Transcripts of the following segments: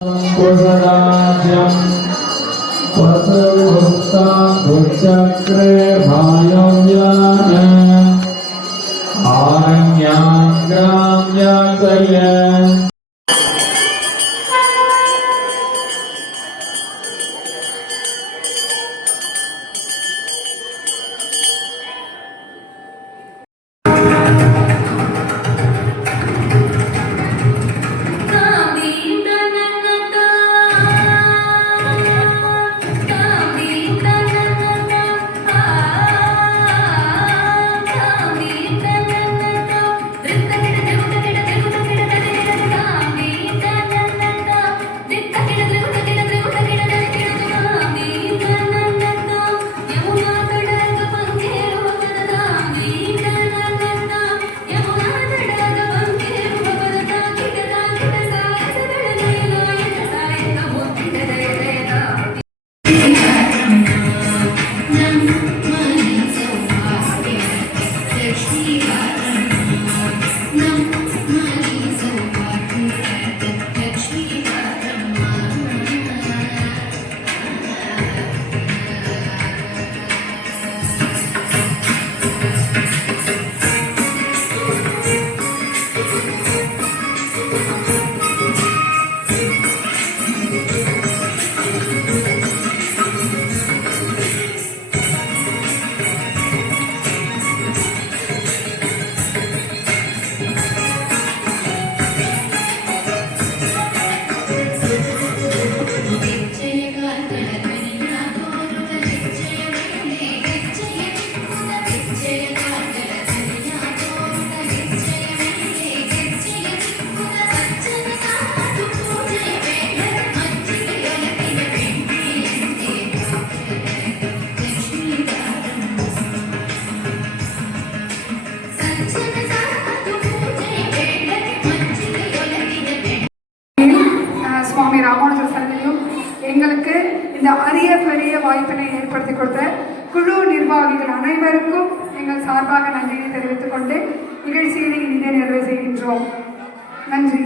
कुशराज्यं वसुभुक्ताभुचक्रे भायव्यान आरण्यां ग्राम्याचय சுவாமி ராமானுஜர் சன்னதியும் எங்களுக்கு இந்த அரிய பெரிய வாய்ப்பினை ஏற்படுத்தி கொடுத்த குழு நிர்வாகிகள் அனைவருக்கும் எங்கள் சார்பாக நன்றியை தெரிவித்துக் கொண்டு நிகழ்ச்சியினை இனிதே நிறைவு செய்கின்றோம். நன்றி.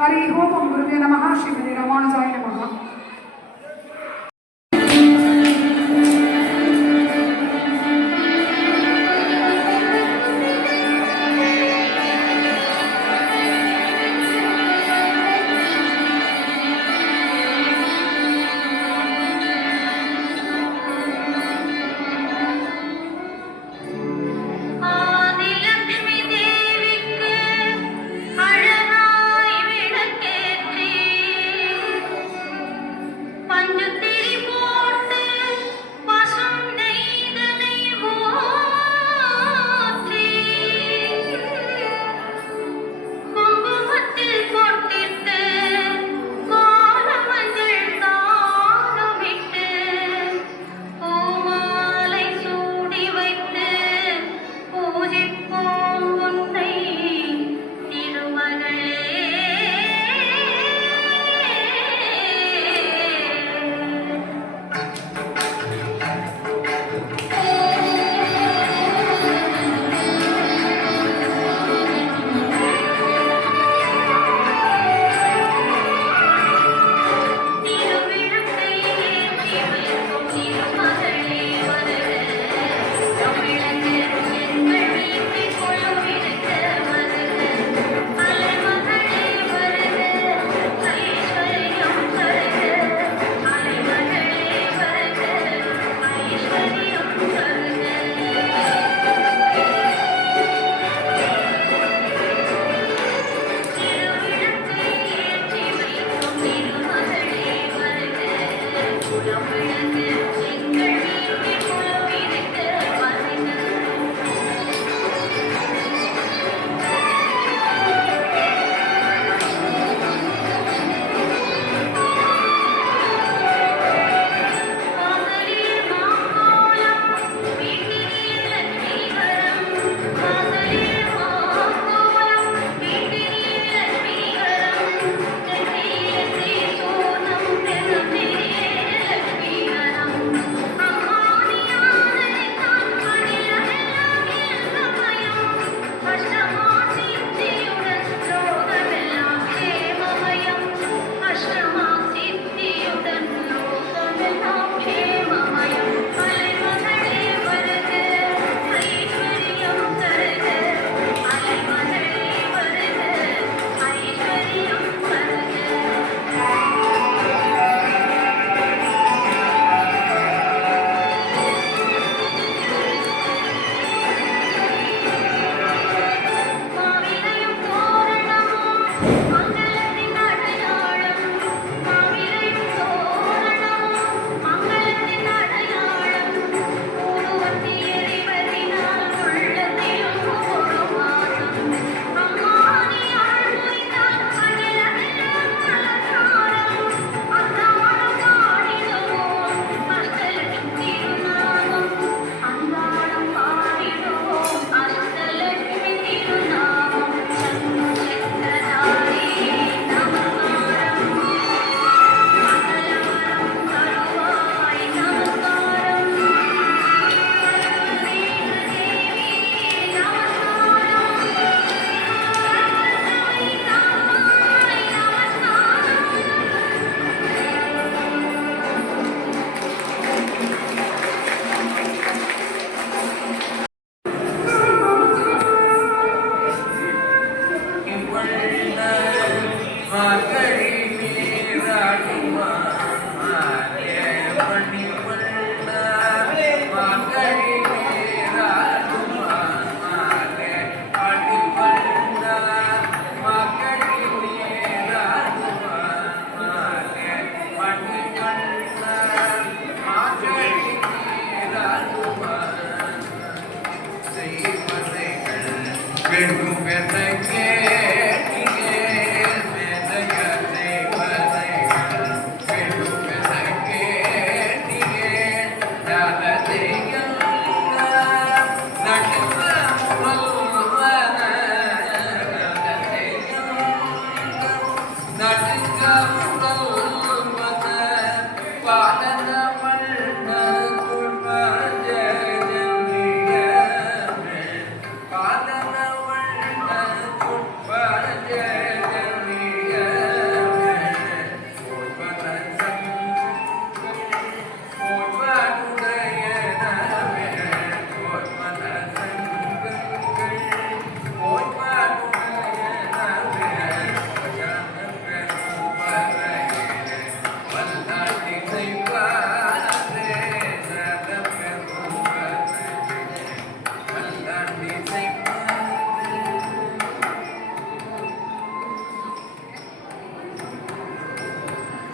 ஹரி ஓம் குருவே நமஹ. ஸ்ரீமதி ராமானுஜாய நமஹ. ஆதிலக்ஷ்மி தேவிக்கு அழகாய் விளக்கேற்றி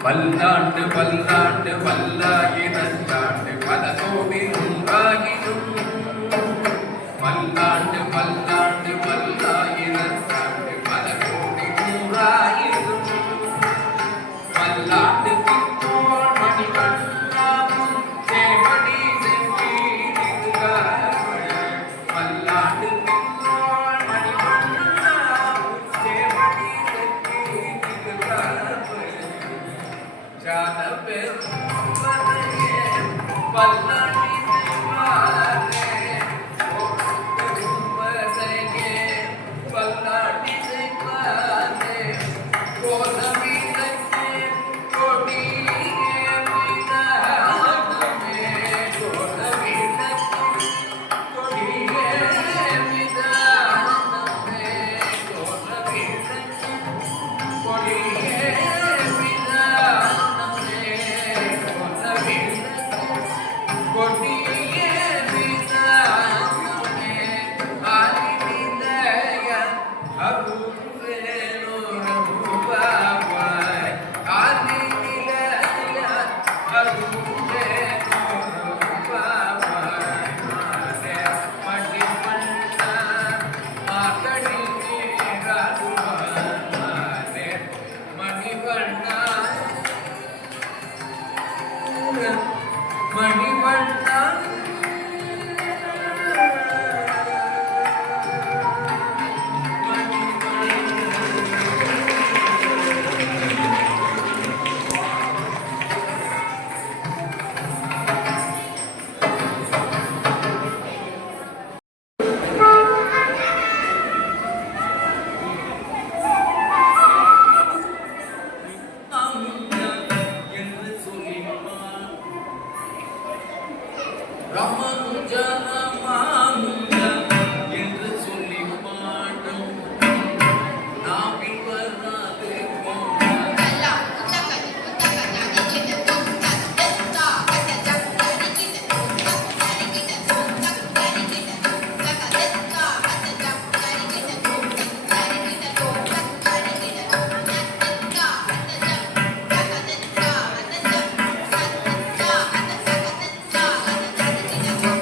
பல்லாண்டு பல்லாண்டு பல்லாயிரத்தாண்டு பல கோடி நூறாயிரும் பல்லாண்டு பல்லாண்டு பல்லாயிரத்தாண்டு பல கோடி நூறாயிரும் பல்லாண்டு கித்தோள் மணிவண்ணாவும் சேவடி செவ்வீர்கள் பல்லாண்டு கித்தோள் மணிவண்ணாவும் சேவடி செவ்வீர்கள் ஜான பெருமனையே பல்லாண்டி செய்வாரே பெருமனையே பல்லாண்டி செய்வாரே கோலமிதே கொடியே விதானமே கோலமிதே கொடியே விதானமே கோலமிதே கொடியே மணிவண்ணா என்று சொல்லி மாட்டோம் நாவில் வராது Thank you.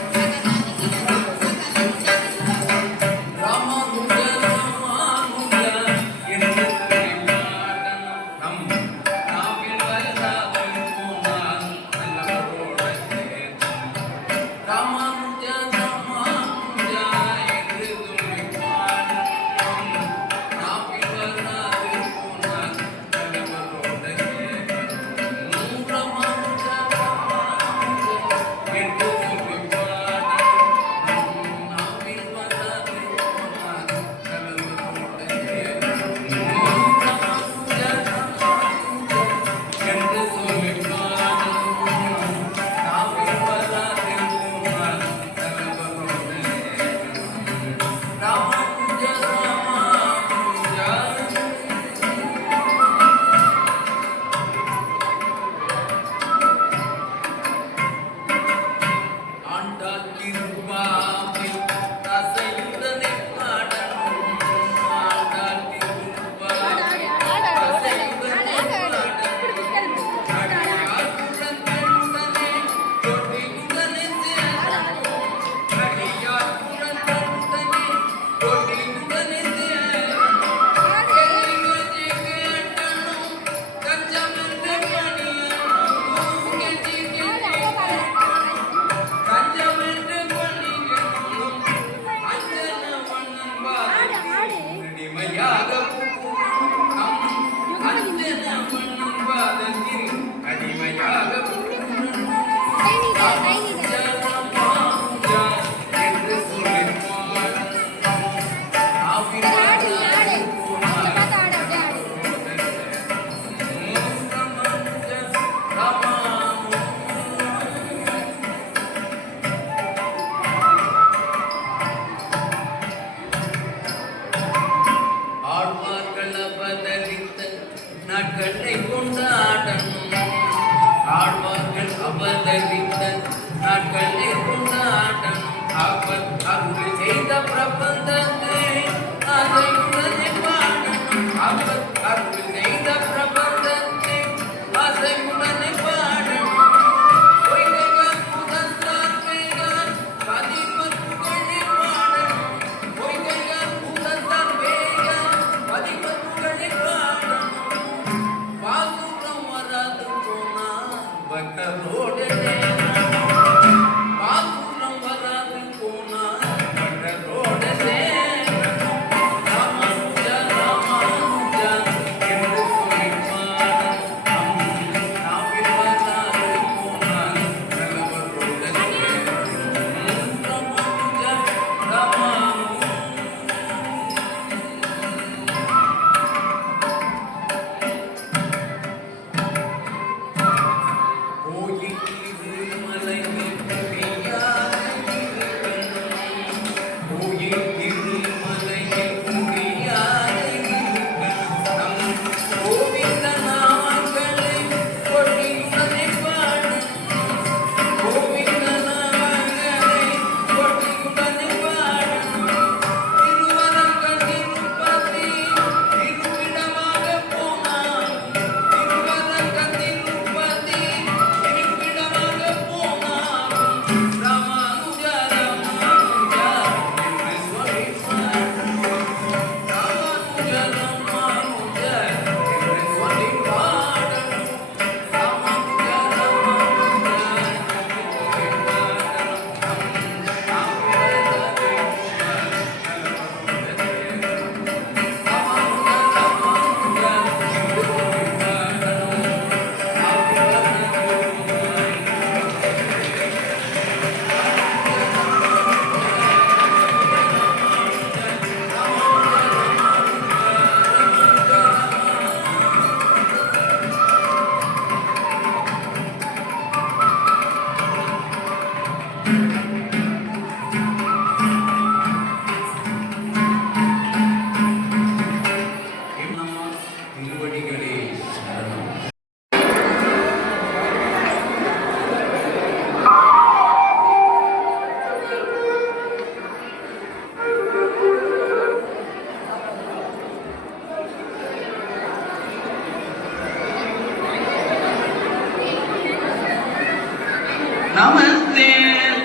नमस्ते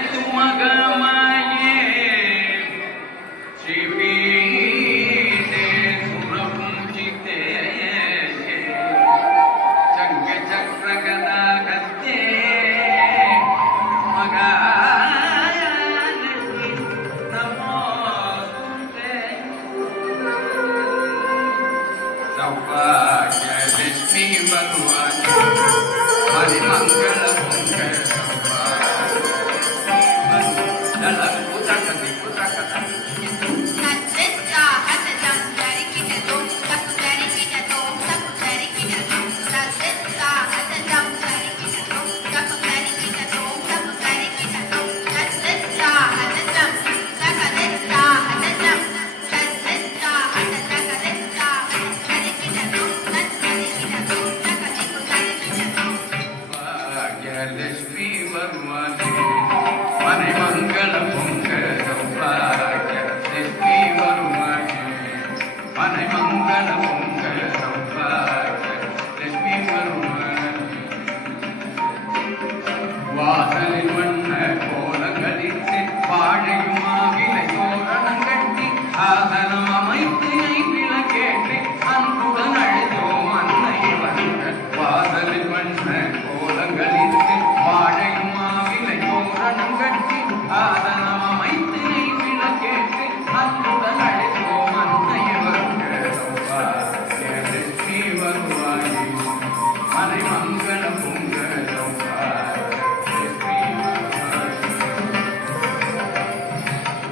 तुमगमये श्रीपीठे सुरपूजिते चक्रगदागस्ते मगायलक्ष्मी नमोस्तुते सौभाग्यलक्ष्मी भगवान् हरिमङ्गल लक्ष्मी भगवान मने मंगल पुंग सौभाग्य लक्ष्मी भगवान मने मंगल पुंग सौभाग्य लक्ष्मी भगवान वासलिल मण्ण கோலங்களித்து வாழையுமாவிலை தோரணம் கட்டி ஆசனம் அமைத்து விளக்கேற்றி அன்புடன் அழைத்தோம் அன்னை வந்த வாசலில் மண்ண கோலங்களித்து வாழையுமாவிலை தோரணம் கட்டி ஆசனம் அமைத்து விளக்கேற்றி அன்புடன் அழைத்தோம் அன்னை வந்த சௌபாகிய லட்சுமி வருவாயே மனை மங்கள பொங்க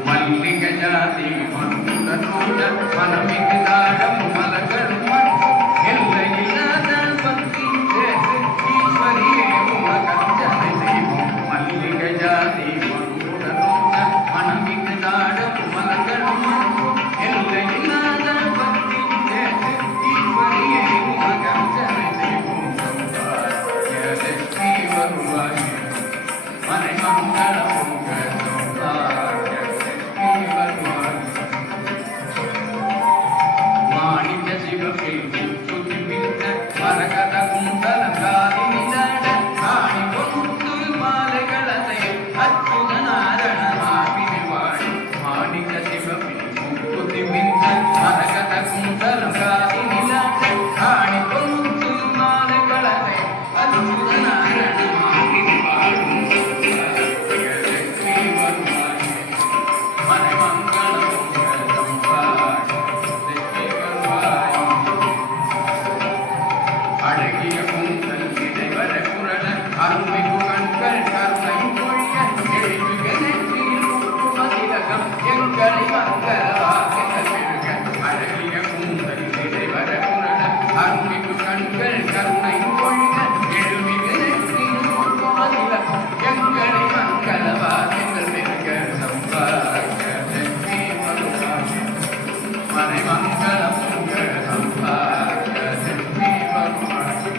மல்லிக ஜாதி மண்ணுடனோட மனமிகுதாரம் மலர்களும் எல்லையில்லாத பக்தி ஈஸ்வரியே உலகஞ்சனை செய்வோம் மல்லிக ஜாதி மண்ணுடனோட மனமிகுதாரம் மலர்களும் எல்லையில்லாத பக்தி ஈஸ்வரியே உலகஞ்சனை செய்வோம் லட்சுமி வருவாயே மனை மங்கள பொங்க மாணிக்க சிவகை சுத்தி பிடித்த மரகத குண்டலம் காதி நிதான காணி பொந்து மாலைகளதை அச்சுத நாரண மாவினை வாழி மாணிக்க சிவகை சுத்தி பிடித்த மரகத குண்டலம் காதி நிதான காணி பொந்து மாலைகளதை அச்சுத நாரண மாவினை வாழும் லட்சுமி வருவாயே மனை மங்கள அழகிய பொங்கல் இடைவர குரல அருமை புகழ்கள் கருணை பொழிய எழில்மிக நெற்றியில் மதிலகம் எங்களை மங்களவாக பெருக அழகிய பொங்கல் இடைவர குரல அருமை புகழ்கள் கருணை பொழிய எழில்மிக நெற்றியில் மதிலகம் எங்களை மங்களவாக பெருக சௌபாகிய லட்சுமி வருவாயே மனை மங்கள பொங்க சௌபாகிய லட்சுமி வருவாயே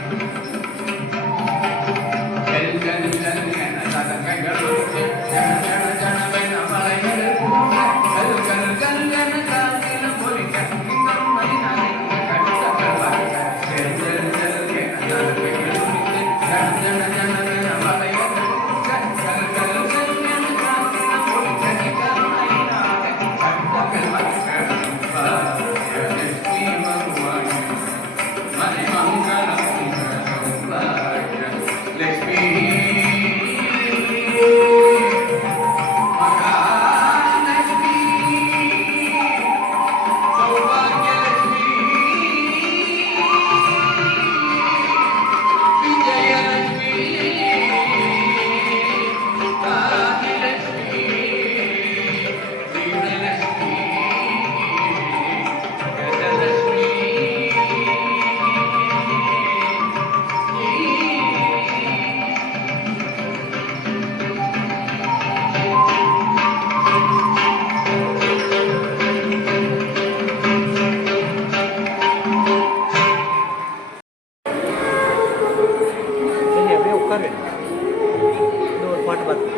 ஜல் ஜல் ஜல் என சதங்கங்களுச்சு ஜன ஜன ஜனவென மலைகள் பூங்க கல் கல் கல் என காதிலும் பொறிக்க இங்கம் மதிநலைங்க கட்டங்கள் வரைக்க ஜல் ஜல் ஜல் என சதங்கங்களுச்சு ஜன ஜன ஜனவென மலைகள் பூங்க கல் கல் கல் என காதிலும் பொறிக்க இங்கம் மதிநலைங்க கட்டங்கள் வரைக்க லட்சுமி வருவாயே மனை மங்கள பொங்க சௌபாகிய லட்சுமி மகாலட்சுமி சௌபாகிய லட்சுமி விஜயலட்சுமி ராஜலட்சுமி வீரலட்சுமி கஜலட்சுமி சரி அப்படியே உட்காரு இன்னும் ஒரு பாட்டு பார்த்து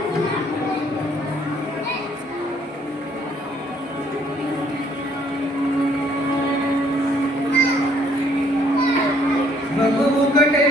ఒకటే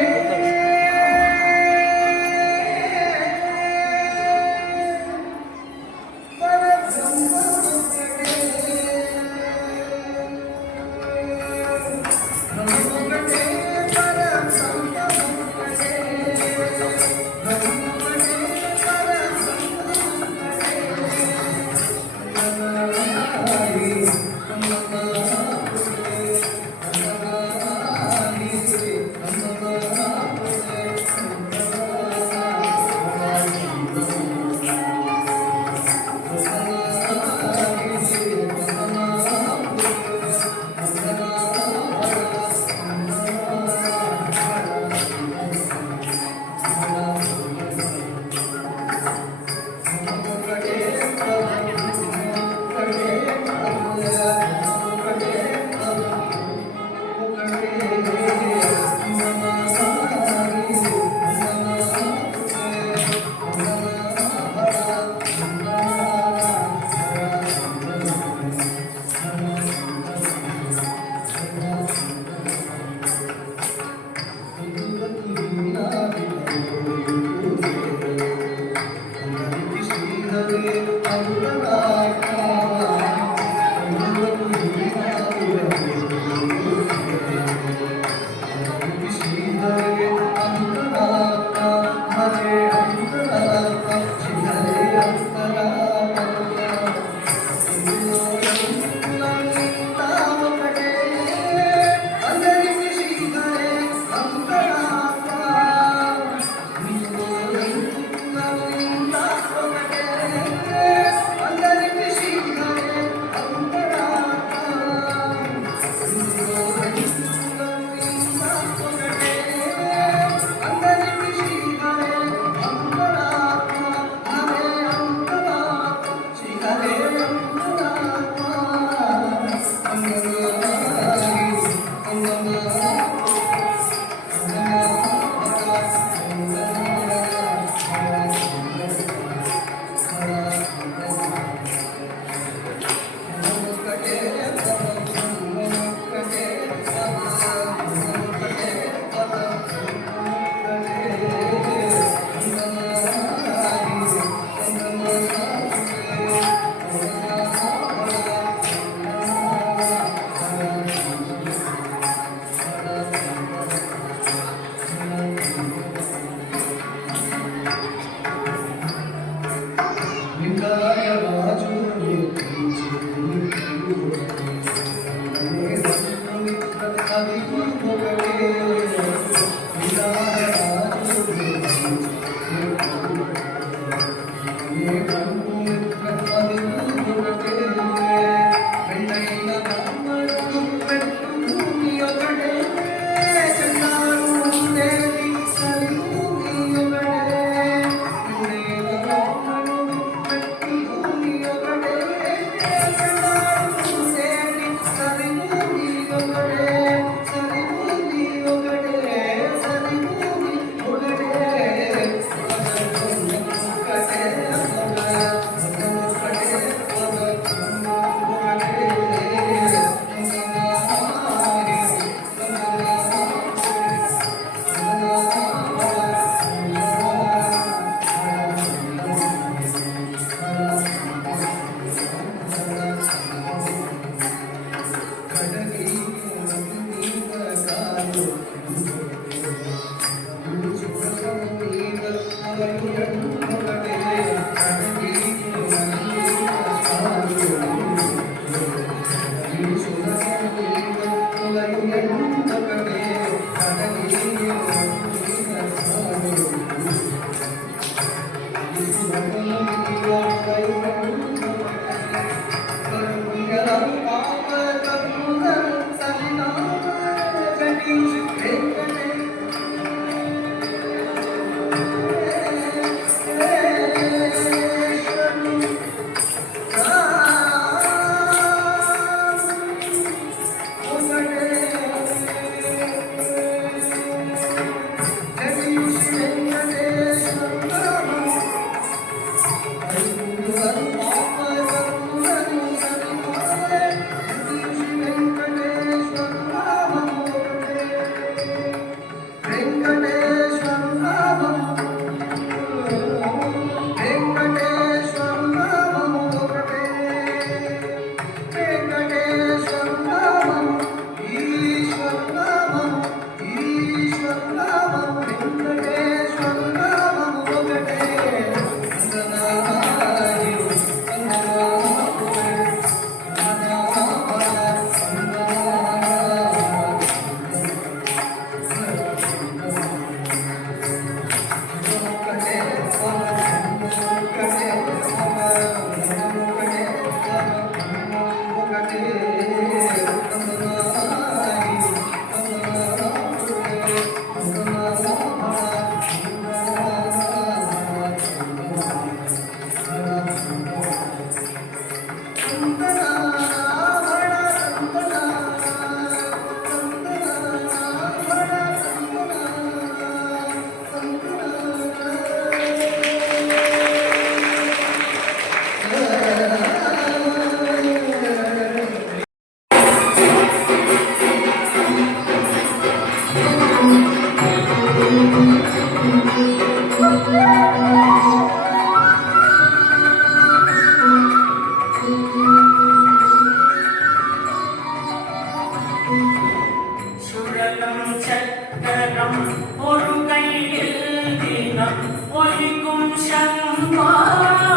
சுழலும் சக்கரம் ஒரு கையில் தினம் ஒலிக்கும் சங்கமர்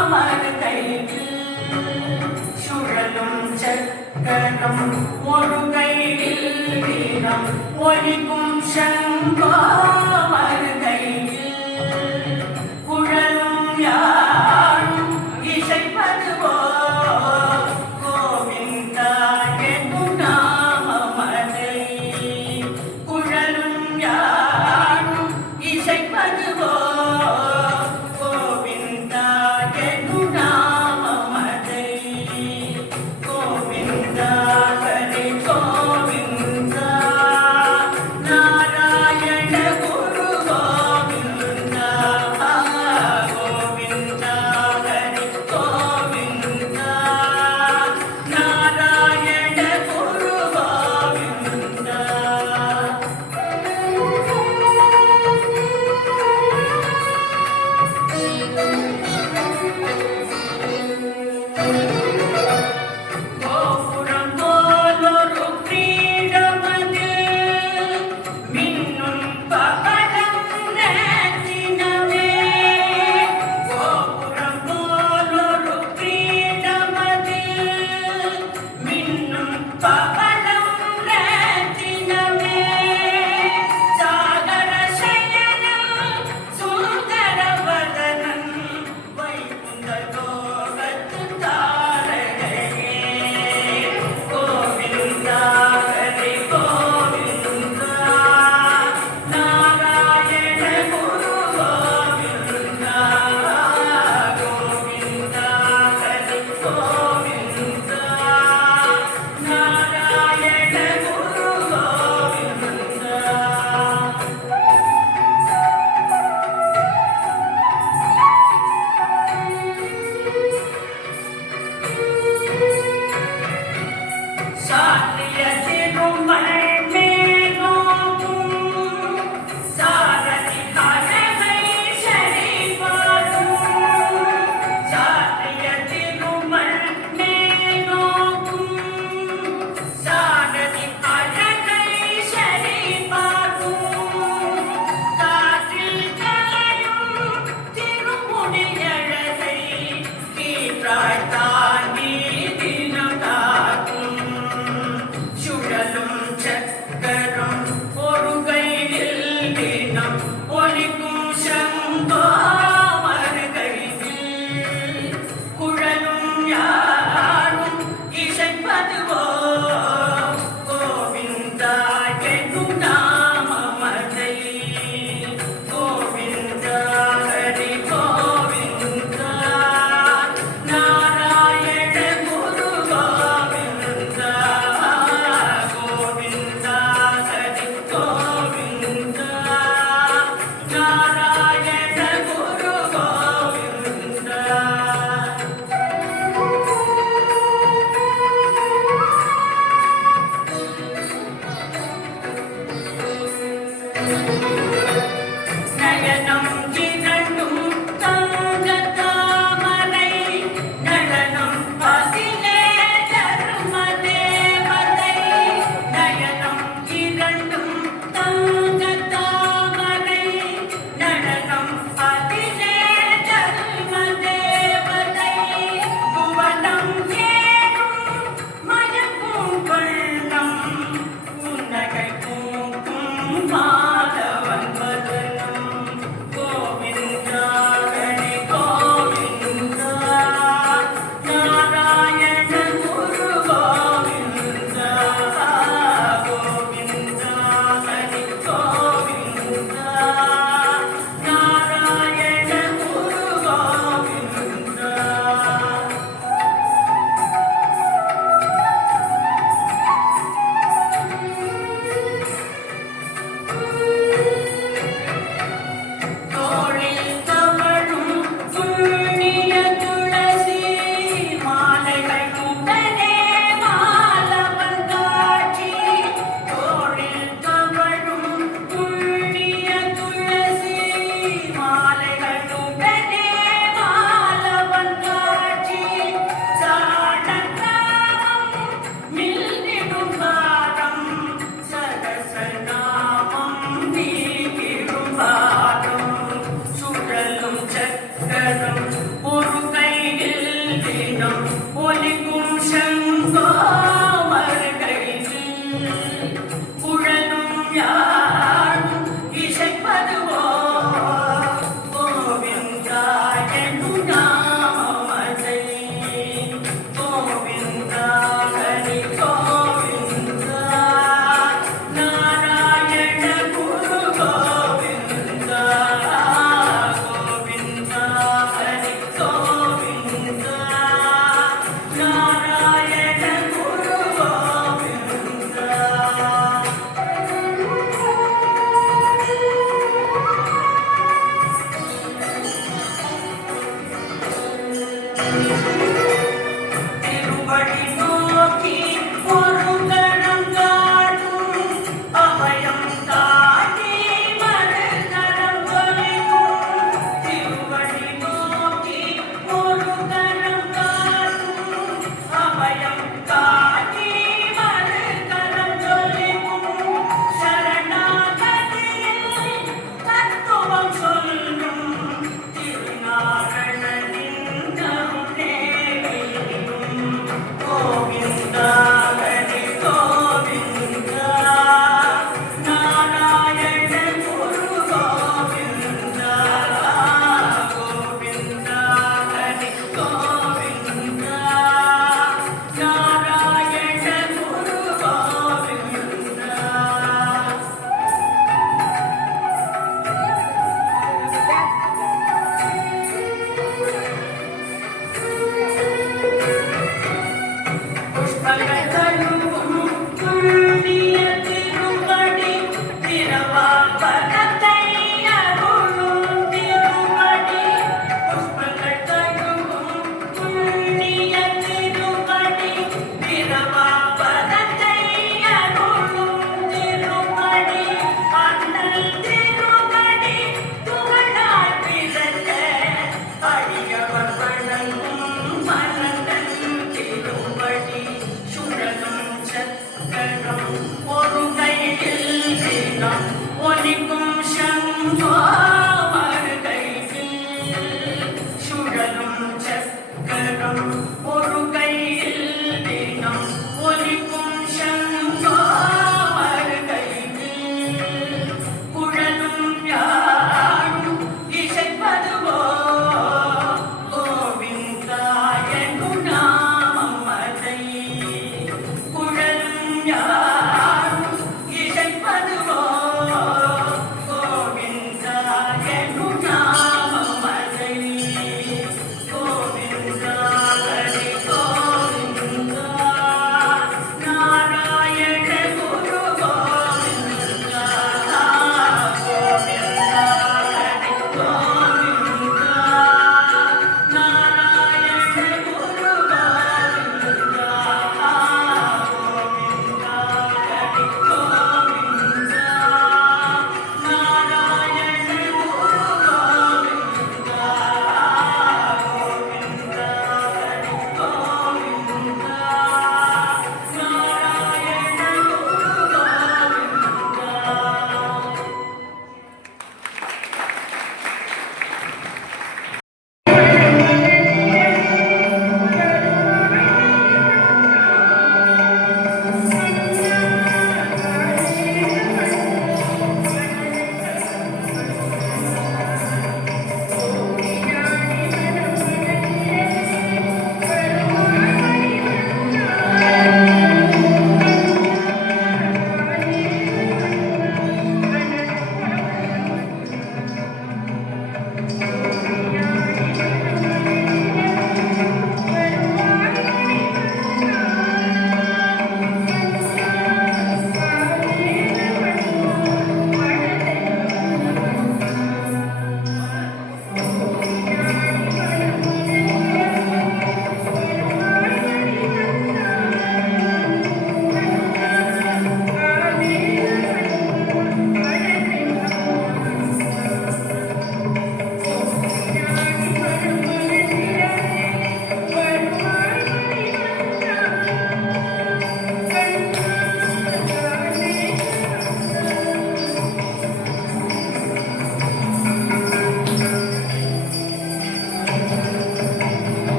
கையில் சுழலும் சக்கரம் ஒரு கையில் தினம் ஒலிக்கும் சங்கமர் கையில் குழலும் யாரும் இசைப்பதுவோ கோவிந்தா என்னும் நாமமதை குழலும் யாரும் இசைப்பதுவோ கோவிந்தா என்னும் நாமமதை கோவிந்தா ஹரி கோவிந்தா ஒலிக்கும் சம்போ மறுகையில் குழலும் யாரும் இசைப்பதுவோ கோவிந்தா கேட்கும் நாமமதை கோவிந்தா ஹரி கோவிந்தா நாராயண குரு கோவிந்தா கோவிந்தா ஹரி கோவிந்தா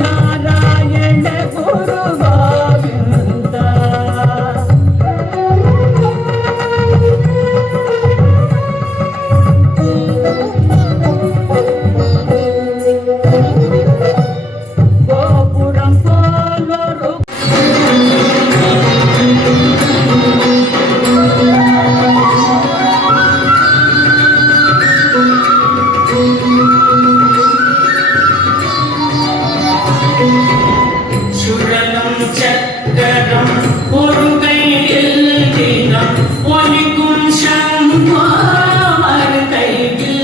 ನಾರಾಯಣ ಗುರು ಗೋವಿಂದ ಗೋಪುರಂ ಕೋಲೂರು சுழலும் சக்கரம் ஒரு கையில் தினம் ஒலிக்கும் சம்மார் கையில்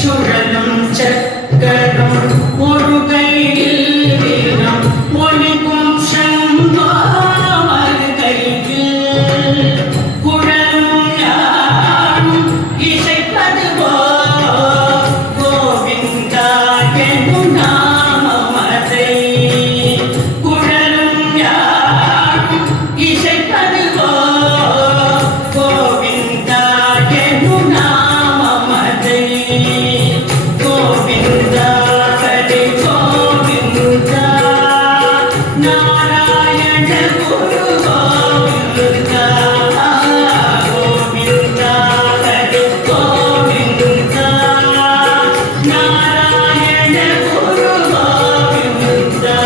சுழலும் சக்கரம் ஒரு கையில் தினம் ஒலிக்கும் சம்மார் கையில் குழலும் யாரும் இசைப்பதுவோ கோவிந்தா என்னும் நாமமதை குழலும் யாரும் இசைப்பதுவோ கோவிந்தா என்னும் நாமமதை கோவிந்தா ஹரி கோவிந்தா நாராயண குரு கோவிந்தா கோவிந்தா ஹரி கோவிந்தா நாராயண குரு கோவிந்தா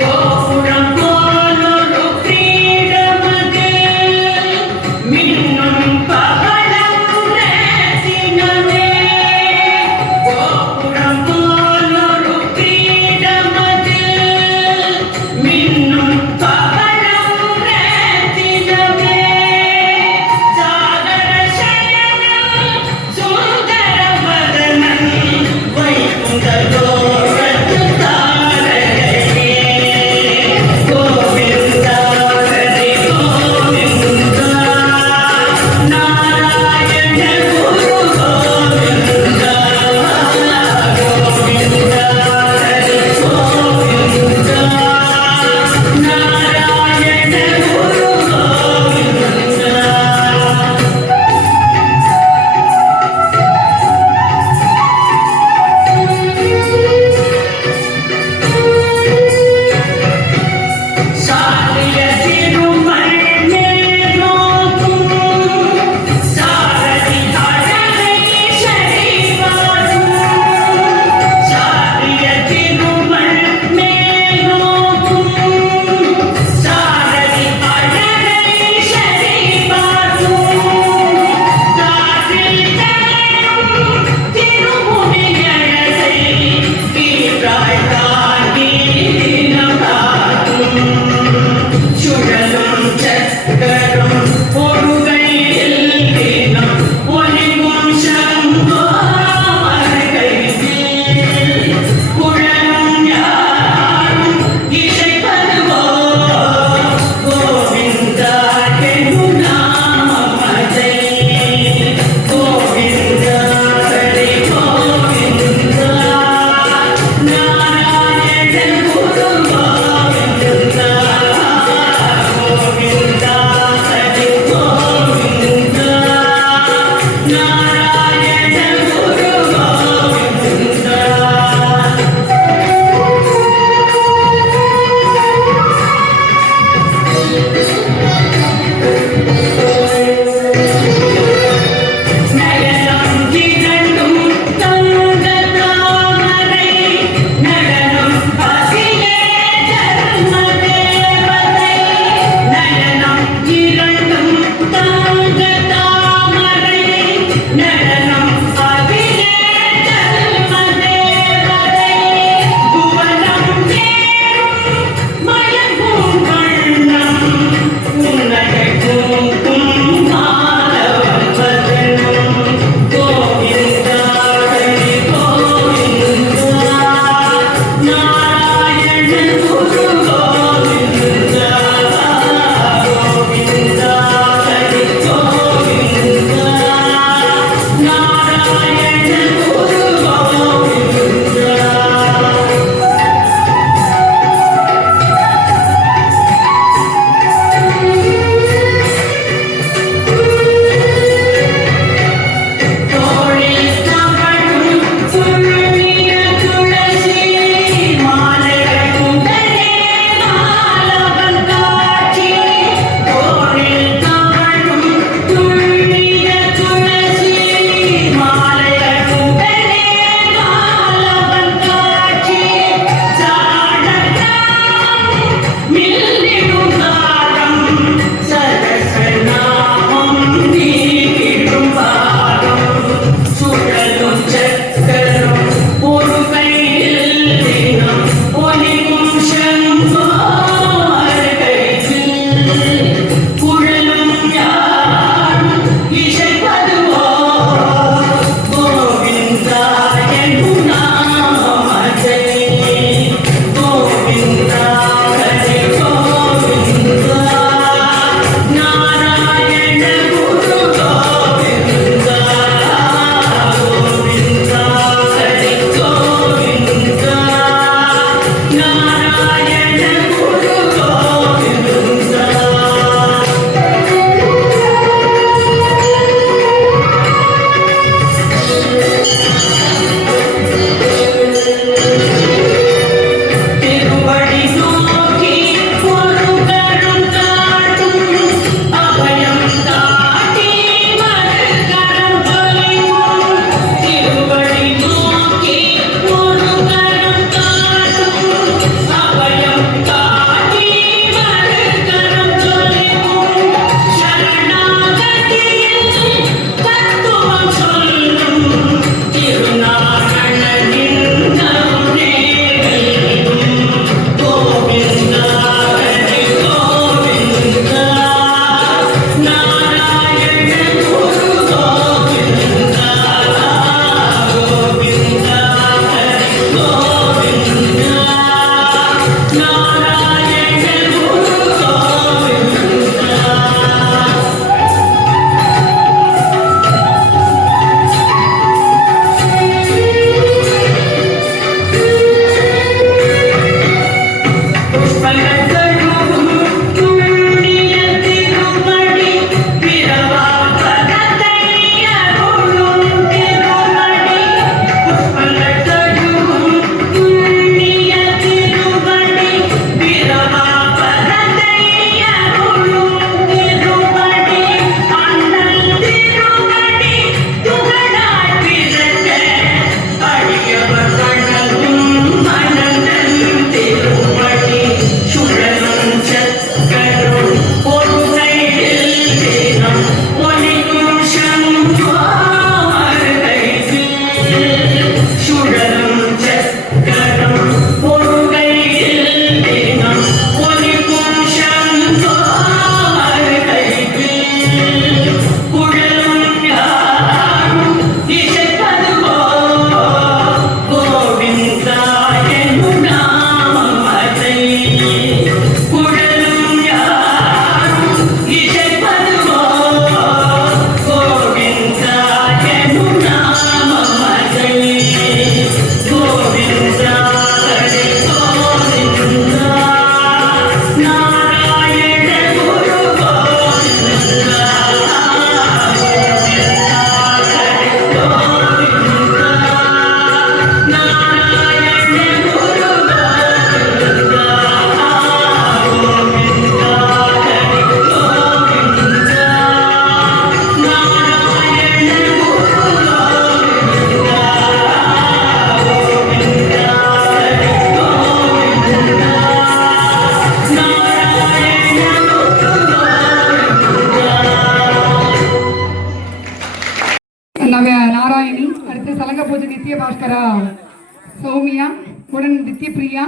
கோபுரம் போலொரு கிரீடமது மின்னும் பவளம் ரத்தினமே கோபுரம் போலொரு கிரீடமது மின்னும் பவளம் ரத்தினமே சாகர சயனம் சுந்தர வதனன் வைகுந்த லோகத்து தாரகையே கோவிந்தா ஹரி கோவிந்தா நாராயண குரு கோவிந்தா கோவிந்தா ஹரி கோவிந்தா நாராயண குரு கோவிந்தா சாரிய திருமண் மேலோக்கும் சாரதி அழகை சரிவாகும் சாரிய திருமண் மேலோக்கும் சாரதி அழகை சரிவாகும் காற்றில் தரும் திருமுடியழகை கீழாய் தாண்டி தினமாகும் சுழலும் சக்கரம் ஒரு கையில் தினம் ஒலிக்கும் சம்மார் கையில் குழலும் யாரும் இசைப்பதுவோ கோவிந்தா என்னும் நாமமதை கோவிந்தா ஹரி கோவிந்தா நாராயண குரு கோவிந்தா கோவிந்தா நித்யபாஸ்கரா, சௌமியா, உடன் நித்யபிரியா,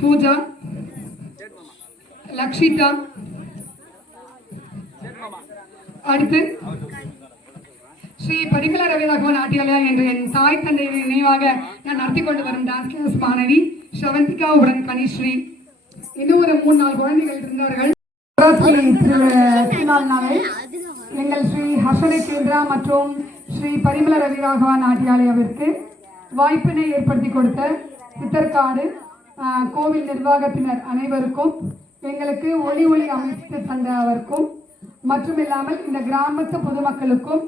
பூஜா, லக்ஷிதா, அடுத்து ஸ்ரீ பரிமள ரவிராகவன் நாட்டியாலயா என்று என் தாய் தந்தையின் நினைவாக நான் நடத்தி கொண்டு வரும் டான்ஸ் கிளாஸ் மாணவி ஷவந்திகா உடன் கனிஸ்ரீ. இன்னும் ஒரு 3-4 குழந்தைகள் இருந்தார்கள். திருநாள் நாளில் எங்கள் ஸ்ரீ ஹர்ஷனை கேந்திரா மற்றும் ஸ்ரீ பரிமள ரவிராகவா நாட்டியாலயாவிற்கு வாய்ப்பினை ஏற்படுத்தி கொடுத்த பித்தர்காடு கோவில் நிர்வாகத்தினர் அனைவருக்கும், எங்களுக்கு ஒளி அமைத்து தந்த அவருக்கும், மற்றும் இல்லாமல் இந்த கிராமத்து பொதுமக்களுக்கும்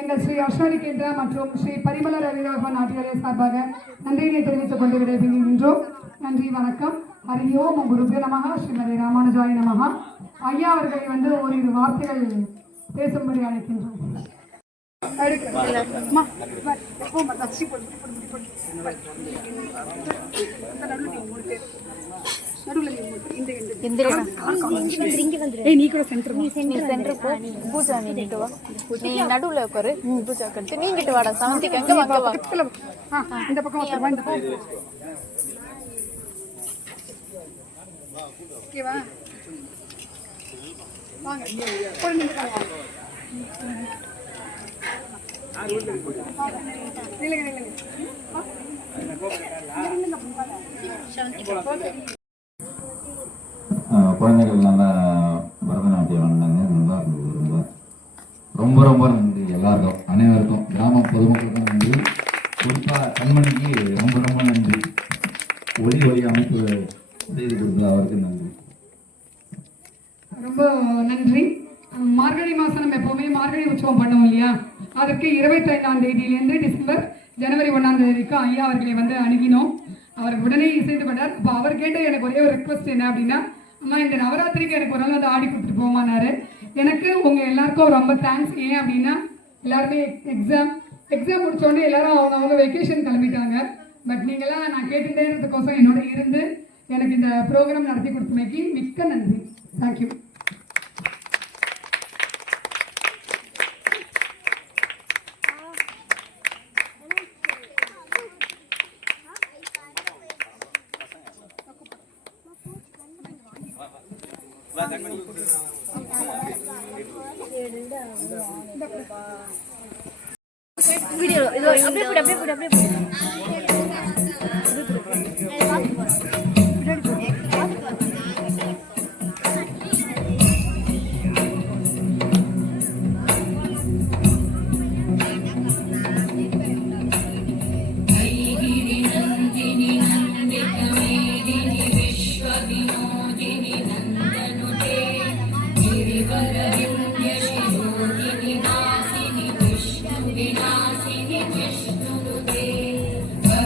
எங்கள் ஸ்ரீ ஹர்ஷனை கேந்திரா மற்றும் ஸ்ரீ பரிமள ரவிராகவா நாட்டியாலய சார்பாக நன்றியினை தெரிவித்துக் கொண்டு விடைபெறுகின்றோம். நன்றி, வணக்கம். ஹரி ஓம் குருபியோ நமஹ, ஸ்ரீமதி ராமானுஜாய நமஹ. ஐயா அவர்களை ஓரிரு வார்த்தைகள் பேசும்படி அழைக்கின்றோம். நடுவுல உட்காரு, பூஜா கட்டு நீங்கிட்டு வாடா. சமந்திக்கு எங்க இந்த பக்கம் ஓகேவா? வாங்க, குழந்தைகள் நல்லா பரதநாட்டியம் வந்தாங்க, நல்லா இருந்தது. ரொம்ப ரொம்ப நன்றி எல்லாருக்கும், அனைவருக்கும், கிராம பொதுமக்களுக்கும் நன்றி. குறிப்பாக கண்மணிக்கு ரொம்ப ரொம்ப நன்றி. ஒளி அமைப்பு செய்து கொடுத்தது அவருக்கு நன்றி. ரொம்ப நன்றி. மார்கழி மாதம் நம்ம எப்போவுமே மார்கழி உற்சவம் பண்ணுவோம் இல்லையா? அதற்கு 25ஆம் தேதியிலேருந்து ஜனவரி 1ஆம் தேதிக்கு ஐயா அவர்களை அணுகினோம். அவர் உடனே இசைந்து கொண்டார். அப்போ அவர் கேட்ட எனக்கு ஒரே ஒரு ரெக்வஸ்ட் என்ன அப்படின்னா, அம்மா இந்த நவராத்திரிக்கு எனக்கு ஒரு நாள் ஆடி கொடுத்துட்டு போமானாரு. எனக்கு உங்கள் எல்லாருக்கும் ரொம்ப தேங்க்ஸ். ஏன் அப்படின்னா எல்லாருமே எக்ஸாம் முடித்தோடனே எல்லாரும் அவங்க வெக்கேஷன் கிளம்பிட்டாங்க. பட் நீங்களாம் நான் கேட்டுகிட்டே இருந்ததுக்கோசம் என்னோட இருந்து எனக்கு இந்த ப்ரோக்ராம் நடத்தி கொடுத்தமைக்கு மிக்க நன்றி. தேங்க்யூ. வீடியோ இது அப்படியே போடு. Bye.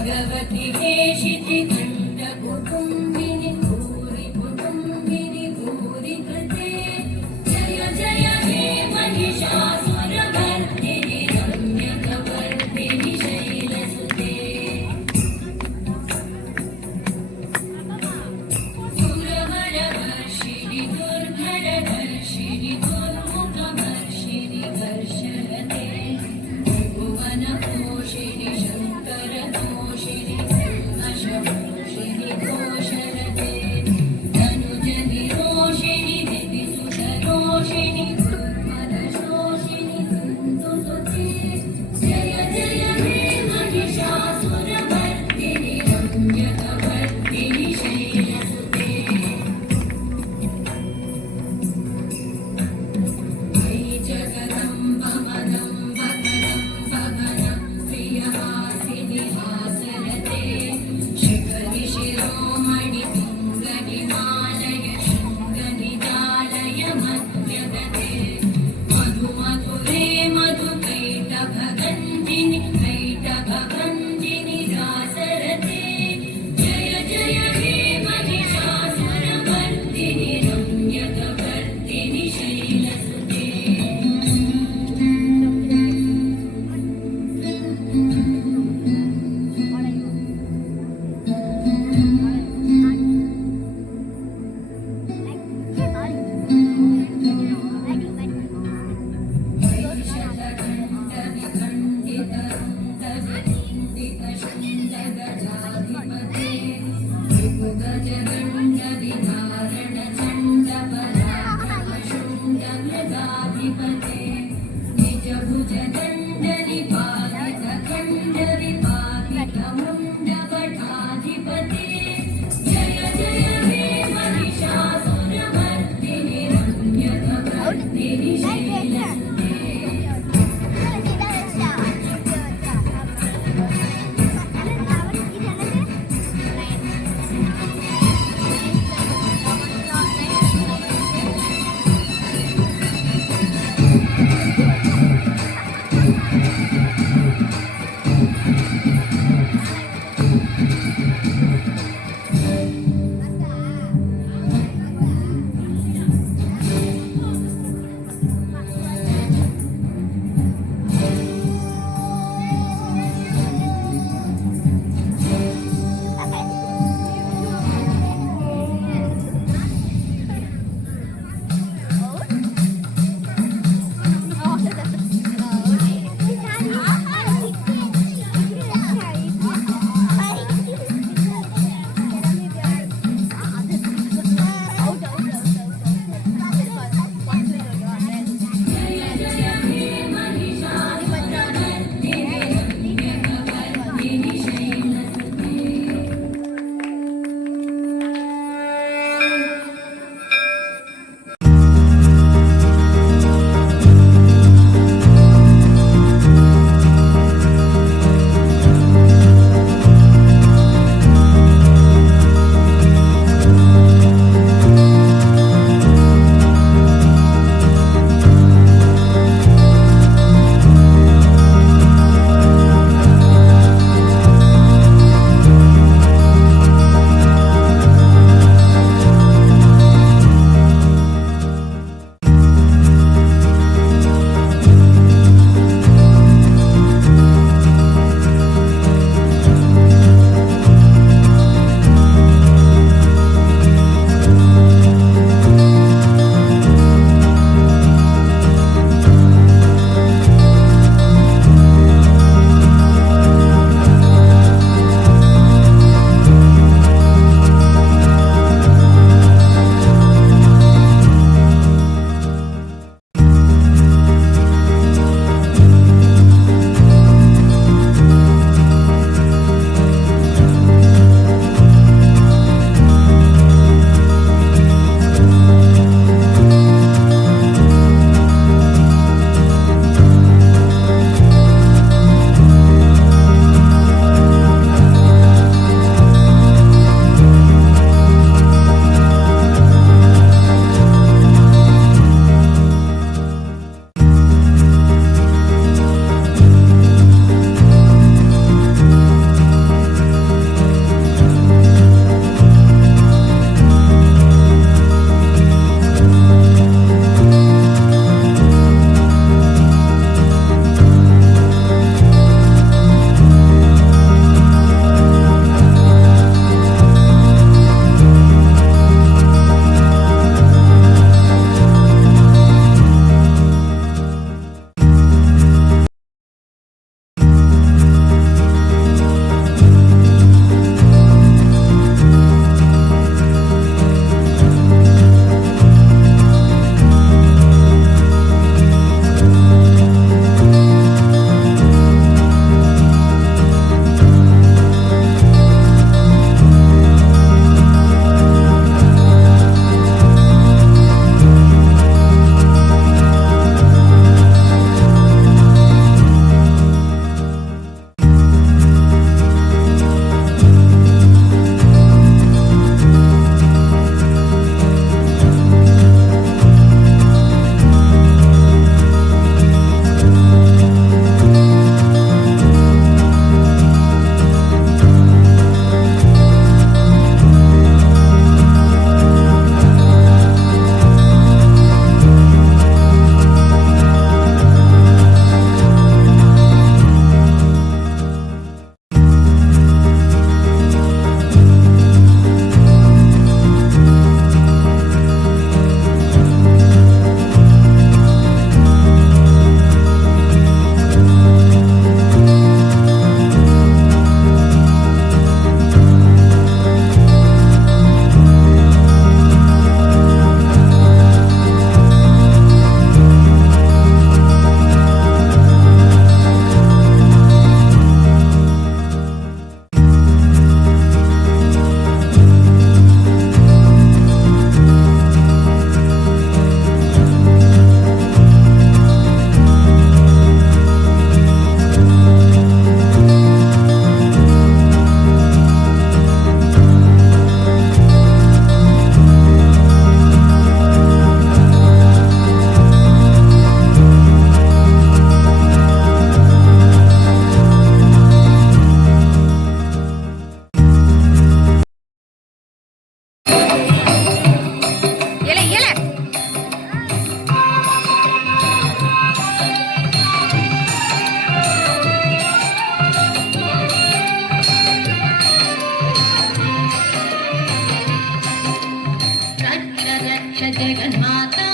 जगन्माता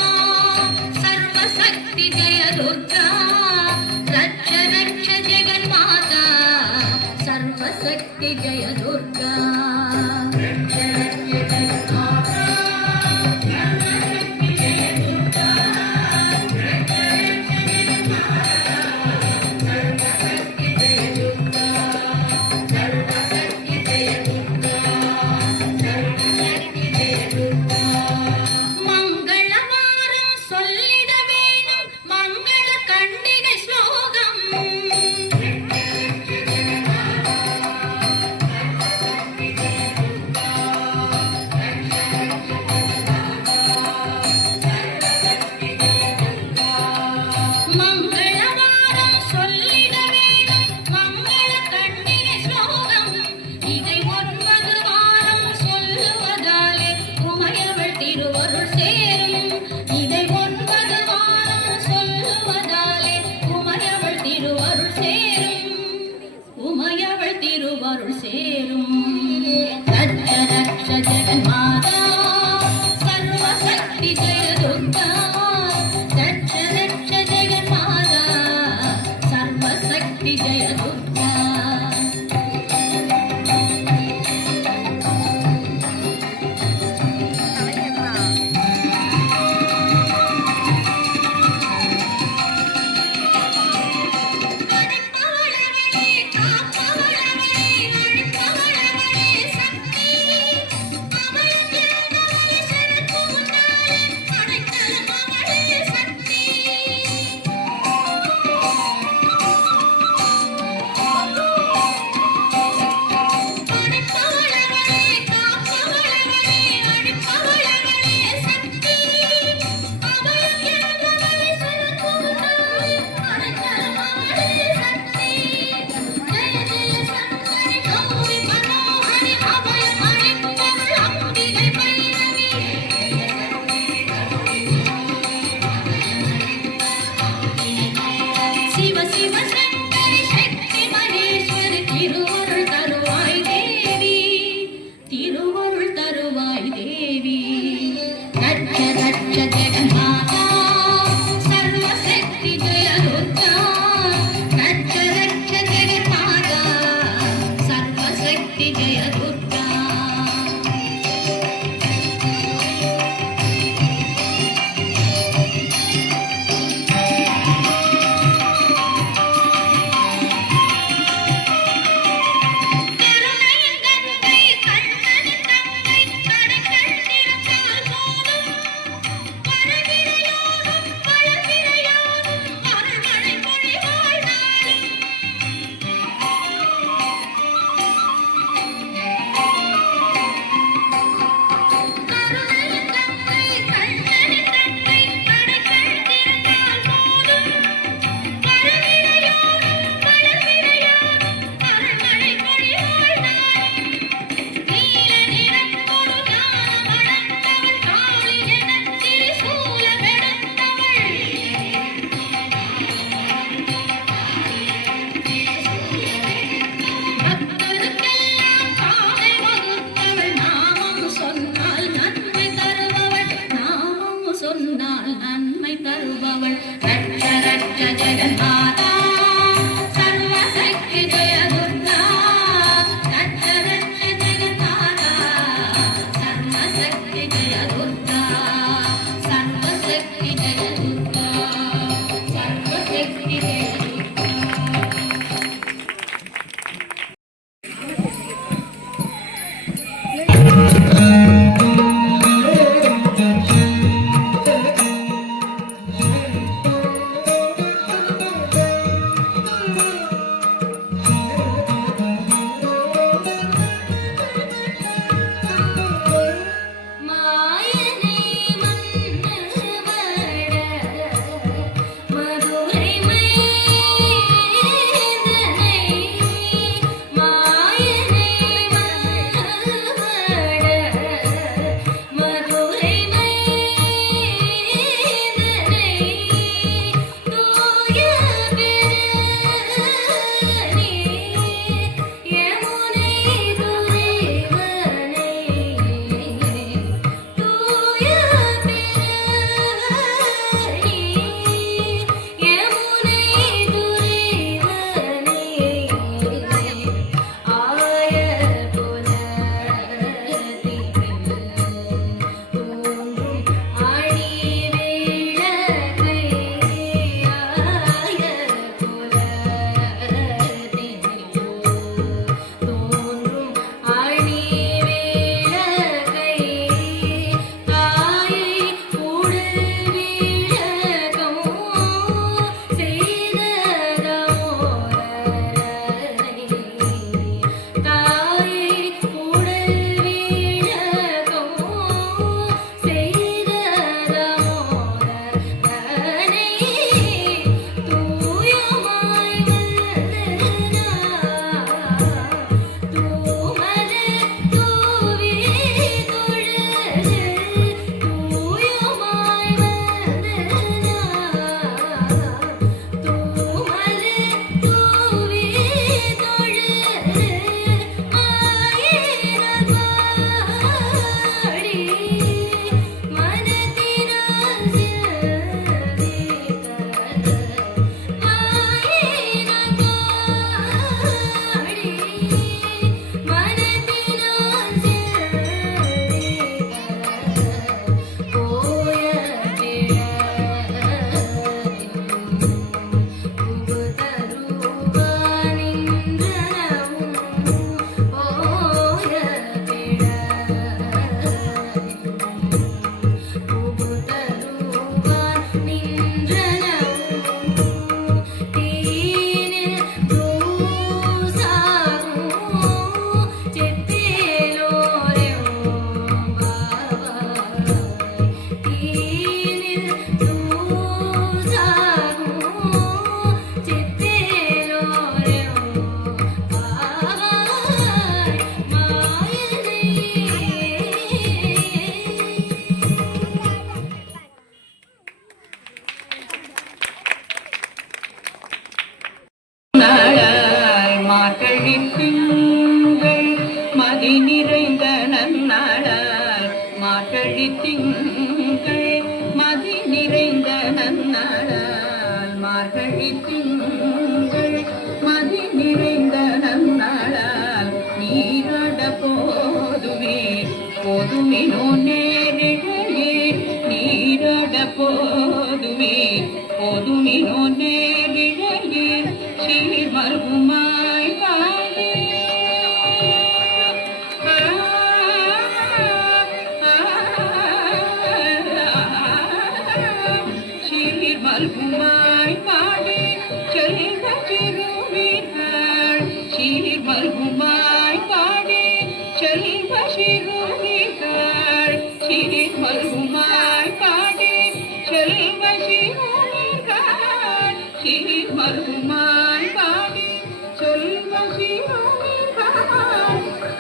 सर्वशक्ति जय दुर्गा रक्ष रक्ष जगन्माता सर्वशक्ति जय दुर्गा रक्ष रक्ष जगन्माता सर्वशक्ति जय दुर्गा रक्ष நன்னாளால் மார்கழி திங்கள் மதி நிறைந்த நன்னாளால் நீராட போதுமே போதுமினோ நேரிழையே நீராட போதுமே போதுமினோ நேரிழையே சீர் மருமாய் பாடி சீர் மருமாய் பாடி செல்வ சிறுவீர்கள் சீர் மருமாய் பாடி செல்வ சிறுவீர்கள் சீர் மருமாய் பாடி செல்வ சிறுவீர்கள் சீர் மருமாய் பாடி செல்வ சிறுவீர்கள்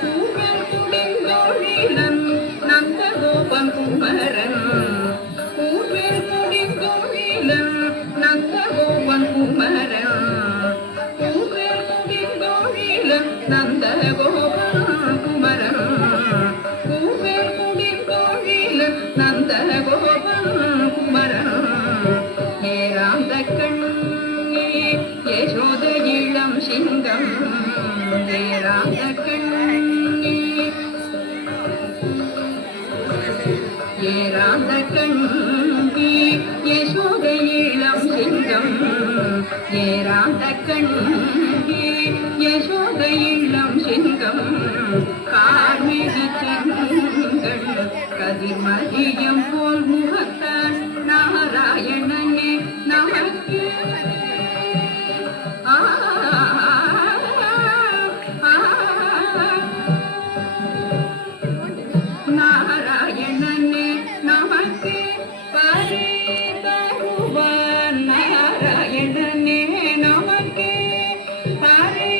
கூவல் குடிந்தொழிலன் நந்தகோபன் குமரன் கூவல் குடிந்தொழிலன் நந்தகோபன் குமரன் கூவல் குடிந்தொழிலன் நந்தகோபன் குமரன் கூவல் குடிந்தொழிலன் நந்தகோபன் குமரன் ஏராந்த கண்ணே யசோத இளம் சிங்கம் ஏராந்த கண்ணே ஏராந்த கண்ணே யசோத இளம் சிங்கம் ஏராந்த கண்ணே யசோத இளம் சிங்கம் கார்மிகு செங்கல் கதிர்மதியம் போல் முகத்தான் நாராயணனே நமக்கு நாராயணனே நமக்கு பரி தருவான் நாராயணனே நமக்கு பரி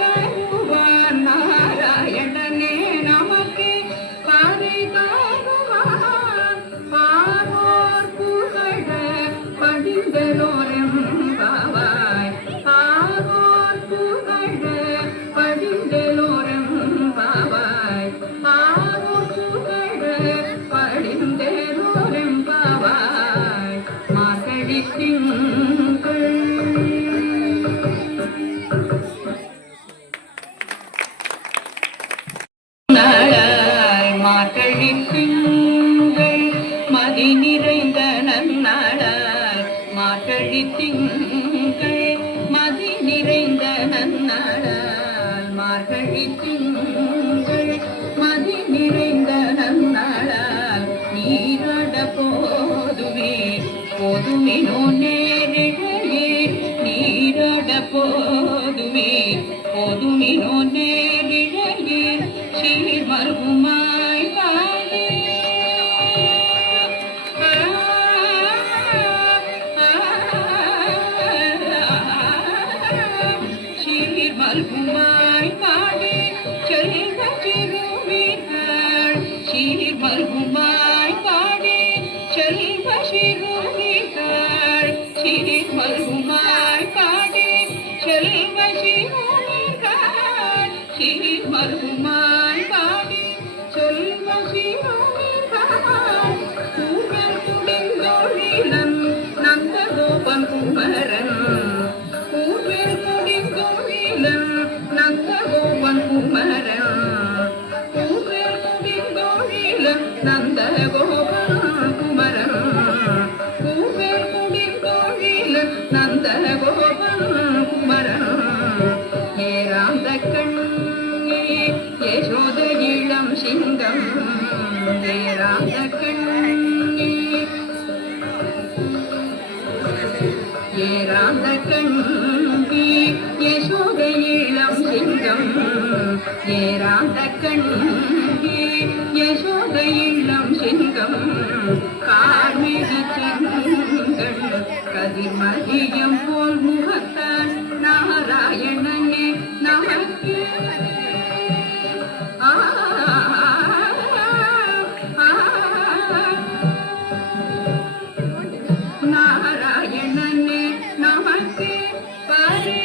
தருவான் நாராயணனே நமக்கு பரி தருவான் பாரோர் புகழ படிந்தலோரம் பாவாய் பாரோர் புகழ படிந்தலோரம் பாவாய் பாரோர் புகழ படிந்தலோரம் பாவாய் மார்கழி திங்கள் நாளாய் மார்கழி திங்கள் மதி நிறைந்த நன்னாளாய் மார்கழி திங்கள் மதி நிறைந்த நன்னாளால் மார்கழி திங்கள் மதி நிறைந்த நன்னாளால் நீராட போதுமே போதுமினோ நேரிழையே நீராட போதுமே போதுமினோ நேரிழையே சீர் மருமாய் பாடி சீர் மருமாய் பாடி செல்வ சிறுவீர்கள் சீர் மருமாய் பாடி செல்வ சிறுவீர்கள் சீர் மருமாய் பாடி செல்வ சிறுவீர்கள் சீர் மருமாய் பாடி செல்வ சிறுவீர்கள் கூவல் குடிந்தொழிலன் நந்தகோபன் குமரன் கூவல் குடிந்தொழிலன் நந்தகோபன் குமரன் கூவல் குடிந்தொழிலன் நந்தகோபன் குமரன் கூவல் குடிந்தொழிலன் நந்தகோபன் குமரன் ஏராந்த கண்ணே யசோத இளம் சிங்கம் ஏராந்த கண்ணே ஏராந்த கண்ணே யசோத இளம் சிங்கம் ஏராந்த கண்ணே யசோத இளம் சிங்கம் கார்மிகு செங்கல் கதிர்மதியம் போல் முகத்தான் நாராயணனே நமக்கு நாராயணனே நமக்கு பரி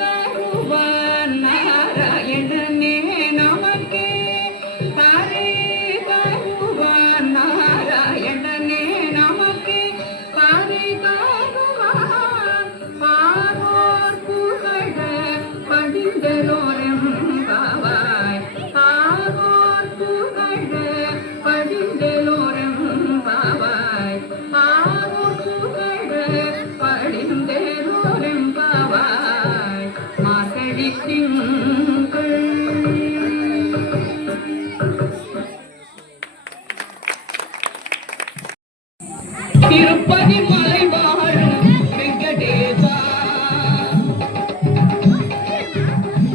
தருவான் நாராயணனே நமக்கு பரி தருவான் நாராயணனே நமக்கு பரி திருப்பதி மலை வாழும் வெங்கடேசா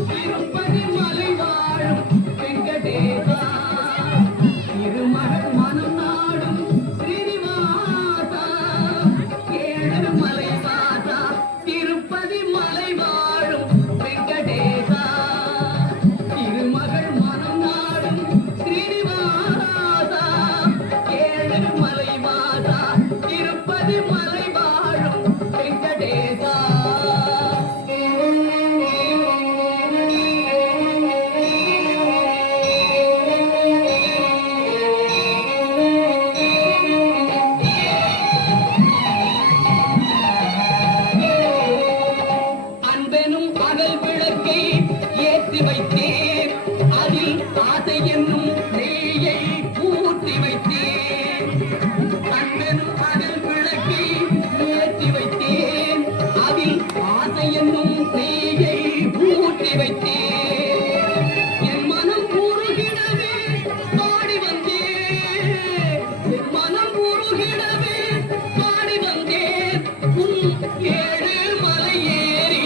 திருப்பதி மலை வாழும் வெங்கடேசா திருமகள் மனம் நாடும் ஸ்ரீனிவாசா ஏழு மலை வாசா திருப்பதி மலை வாழும் வெங்கடேசா திருமகள் மனம் நாடும் ஸ்ரீனிவாசா ஏழு மலை வாசா திருப்பதி மலை வாழும் வெங்கடேசா அன்பெனும் அகல் விளக்கை ஏற்றி வைத்தேன் அதில் ஆசை என்னும் நெய்யை ஊற்றி வைத்தேன் அன்பெனும் அகல் விளக்கை ஏற்றி வைத்தேன் அதில் ஆசை என்னும் நெய்யை ஊற்றி வைத்தேன் என் மனம் உருகிடவே பாடி வந்தேன் என் மனம் உருகிடவே பாடி வந்தேன் உன் ஏழு மலை ஏறி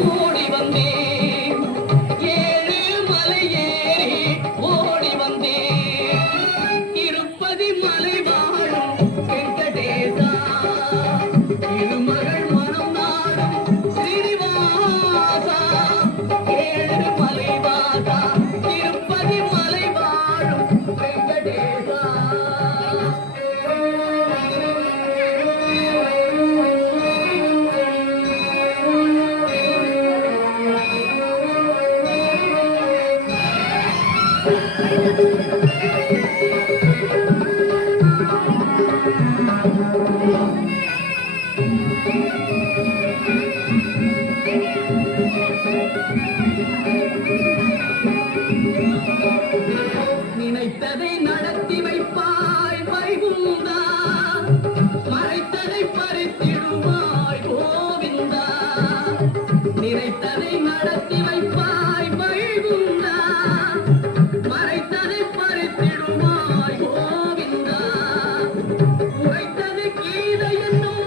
ஓடி வந்தேன் ஏழு மலை ஏறி ஓடி வந்தேன் திருப்பதி மலை வாழும் வெங்கடேசா திருமகள் மனம் நாடும் ஸ்ரீனிவாசா ஏழு மலை வாசா திருப்பதி மலை வாழும் வெங்கடேசா நினைத்ததை நடத்தி வைப்பாய் வைகுந்தா மறைத்ததை பறித்திடுவாய் கோவிந்தா நினைத்ததை நடத்தி வைப்பாய் வைகுந்தா மறைத்ததை பறித்திடுவாய் கோவிந்தா உரைத்தது கீதை என்னும்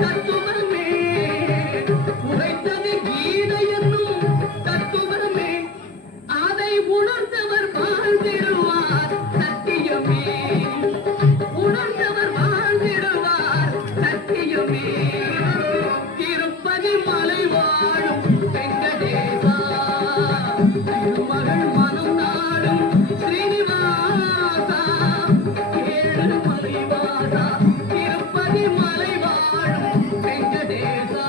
தத்துவமே உரைத்தது கீதை என்னும் தத்துவமே அதை உணர்ந்தவர் வாழ்ந்திடுவார் சத்தியமே உணர்ந்தவர் வாழ்ந்திடுவார் சத்தியமே திருப்பதி மலை வாழும் வெங்கடேசா திருமகள் மனம் நாடும் ஸ்ரீனிவாசா ஏழு மலை வாசா திருப்பதி மலை வாழும் வெங்கடேசா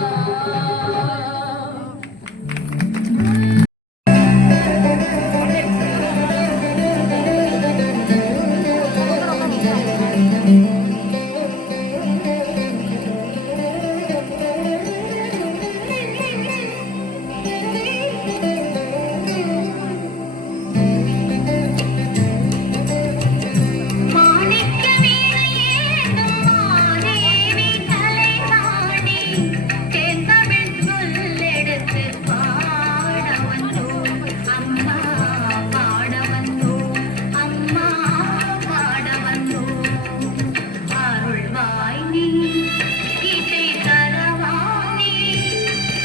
மாணிக்க வீணையேந்தும் மாதேவி தலைவாணி தேர்ந்தமிழ் சொல்லெடுத்து பாட வந்தோம் அம்மா பாட வந்தோம் அம்மா பாட வந்தோம் அருள்வாய் நீ இசை தரவாணி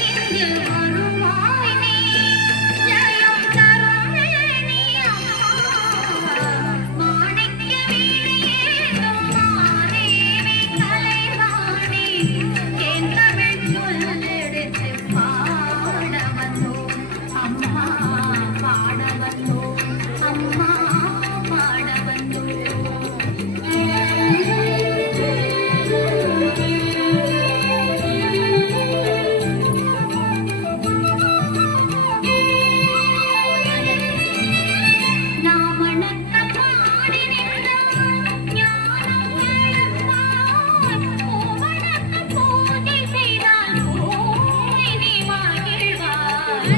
இங்கு வருவாய் நீ ஜெயம் தருமே நீ அம்மா மாணிக்க வீணையேந்தும் மாதேவி தலைவாணி தேர்ந்தமிழ் சொல்லெடுத்து பாட வந்தோம் அம்மா பாட வந்தோம் அம்மா பாட நாம் வணக்க பாடி நின்றால் ஞானம் எழுப்பார் பூவணக்க பூஜை செய்தால் பூமினி மகிழ்வார்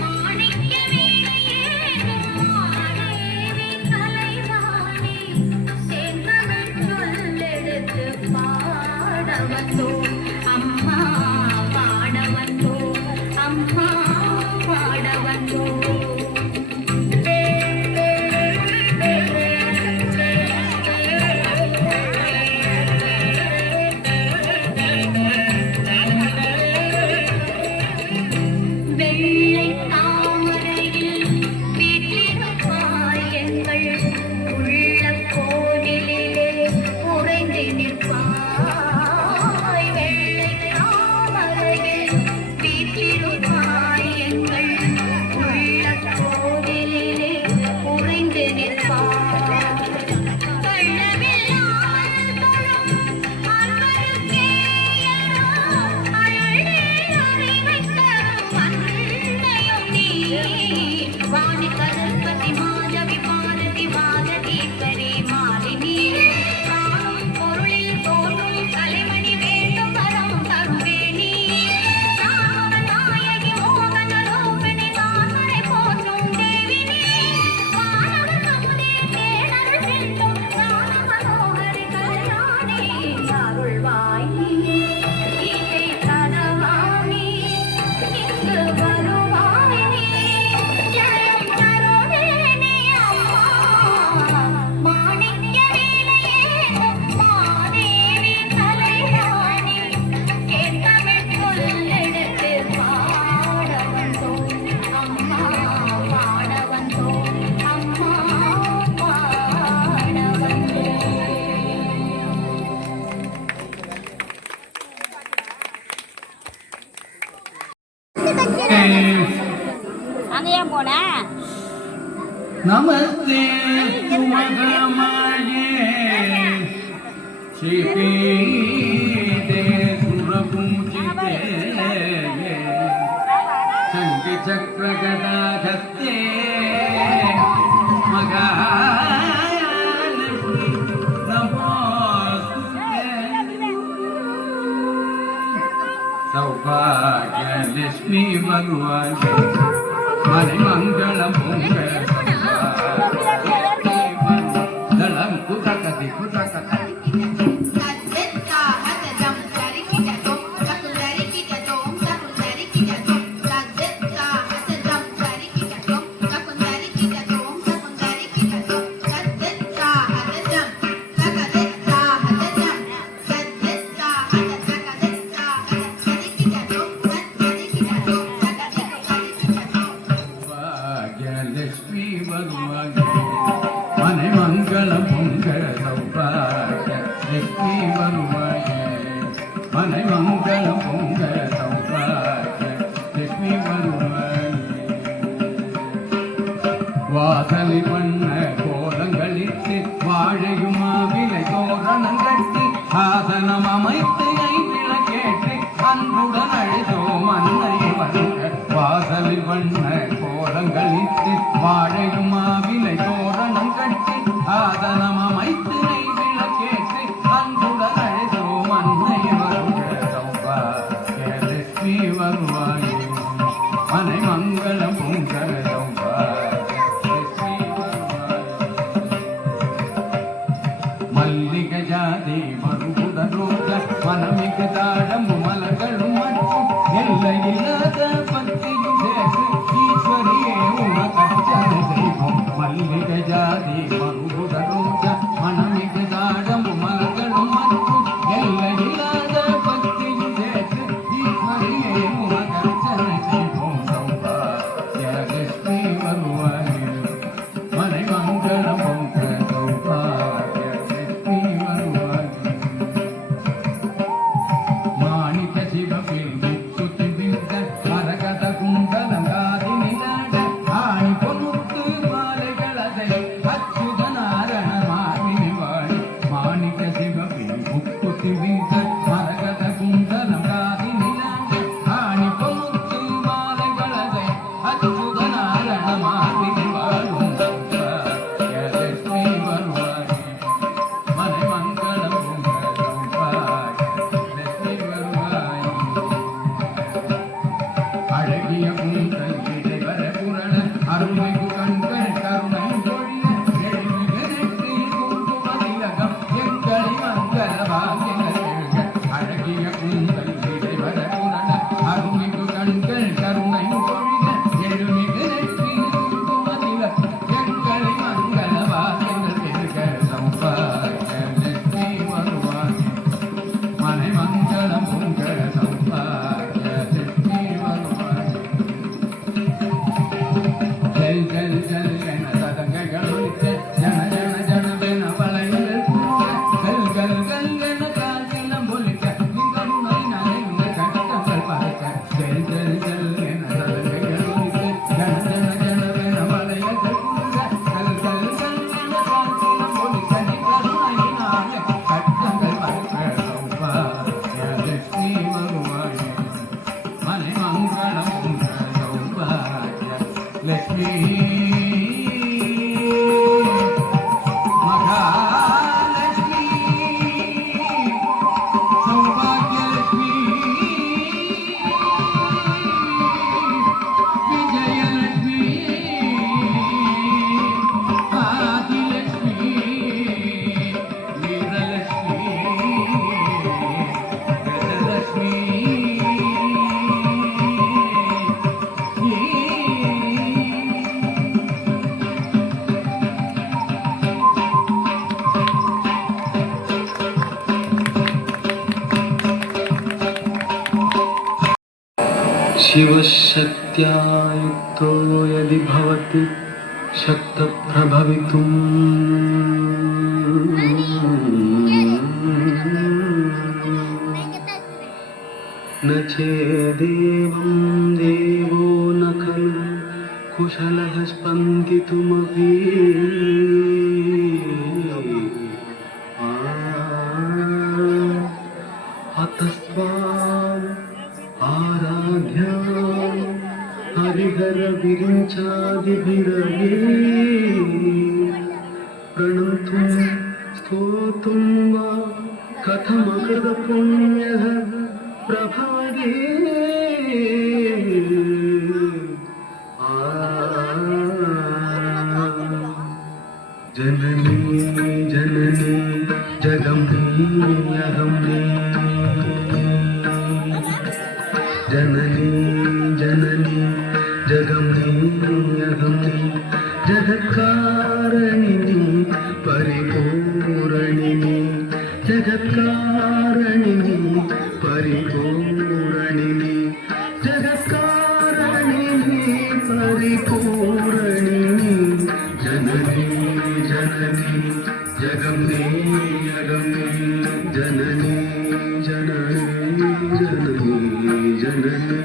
மாணிக்க வீணையேந்தும் மாதேவி தலைவாணி தேர்ந்தமிழ் சொல்லெடுத்து பாட வந்தோம் அம்மா பாட வந்தோம் அம்மா பாட வந்தோம் போன நமஸ்தே சுமகமாயே ஸ்ரீபீதே சுரபூஜிதே சங்கி சக்ரகதாகஸ்தே மகாலட்சுமி நமோஸ்துதே சௌபாகியலட்சுமி வருவாயே மணிமங்களம் பொங்க தளம் குதகதி குதகதி லட்சுமி வருவாங்க மனை மங்களம் பொங்க சௌபாகிய லட்சுமி வருவாங்க மனை மங்களம் பொங்க சௌபாகிய லட்சுமி வருவாங்க வாசலி பண்ண கோலங்களிட்டு வாழையுமா விலை தோரணம் கட்டி ஆசனம் அமைத்து விளக்கேட்டு அன்புடன் அழைத்தோம் அன்னை வருக வாசலில் வண்ண கோலங்களிட்டு வாழையுமா விலை தோரணம் கட்டி ஆதனம் அமைத்து விளக்கேட்டு அன்புடன் அழைத்தோம் அன்னை வருக சௌபாகியலட்சுமி வருவாயே மனை மங்களம் பொங்க சௌபாகியலட்சுமி வருவாயே மல்லிகை ஜாதி மறுபுட ரோஜ மனமிகு தாழம்பு மலர்களும் மற்றும் எல்லையில்லாத பக்தியும் தேசு ஈஸ்வரியே உனக்கர்ச்சனை செய்வோம் மல்லிகை ஜாதி மறுபுட ரோஜ மனமிகு தாழம்பு மலர்களும் மற்றும் எல்லையில்லாத பக்தியும் தேசு ஈஸ்வரியே உனக்கர்ச்சனை செய்வோம் சௌபாகியலட்சுமி வருவாயே மனை மங்களம் பொங்க சௌபாகியலட்சுமி வருவாயே மாணிக்க சிவபில் முக்குத்தி விந்த மரகத குண்டலங்காதி நிலாட ஆணி பொன்முத்து மாலைகளதை அச்சுத நாரண மாவினி வாழி மாணிக்க சிவபில் முக்குத்தி விந்த மரகத குண்டலங்காதி நிலாட ஆணி பொன்முத்து மாலைகளதை அச்சுத நாரண மாவினி வாழும் சௌபாகியலட்சுமி வருவாயே மனை மங்களம் பொங்க சௌபாகியலட்சுமி வருவாயே அழகிய கூந்தல் இடைவர புரண அருமைகு கண்கள் கருணை பொழிய எழில்மிகு நெற்றியில் குங்கும திலகம் எங்களி மங்கள வாக்கியங்கள் எழுக அழகிய கூந்தல் இடைவர புரண அருமைகு கண்கள் கருணை பொழிய எழில்மிகு நெற்றியில் குங்கும திலகம் எங்களி மங்கள வாக்கியங்கள் எழுக சௌபாகியலட்சுமி வருவாயே மனை மங்களம் பொங்க சௌபாகியலட்சுமி வருவாயே ஜல் ஜல் ஜல் என சதங்கைகள் ஒலிக்க ஜன ஜன ஜனவென வளையல் பூக்க கல் கல் கல் என காற்றிலம் ஒலிக்க நிகழ்மை நனைந்த கட்டங்கள் பார்க்க ஜல் ஜல் ஜல் என சதங்கைகள் ஒலிக்க ஜன ஜன ஜனவென வளையல் பூக்க கல் கல் கல் என காற்றிலம் ஒலிக்க நிகழ்மை நாய கட்டங்கள் பார்க்க சௌபாகியலட்சுமி வருவாயே மனை மங்களம் பொங்க சௌபாகியலட்சுமி மகாலட்சுமி சௌபாகியலட்சுமி விஜயலட்சுமி ஆதிலட்சுமி வீரலட்சுமி கஜலட்சுமி शिवशक्त्या युक्तो यदि भवति शक्तप्रभवितुम् न चेदेवं देवो न खलु कुशलः स्पन्दितुमपि हतस्त्वाम् आराध्याम् हरिहरविरिञ्चादिभिरवे प्रणन्तुं स्तोतुं वा कथमकृतपुण्यः प्रभागे जननी जननी जगम्यहं जननी जननी जगम्यहं जगत्कारणिनी परिपूरणिनी जगत्कारणिनी परिपूरणिनी जगत्कारणिनी परिपूरणिनी जननी जननी जगमे अगमे जननी जननी जननी जननी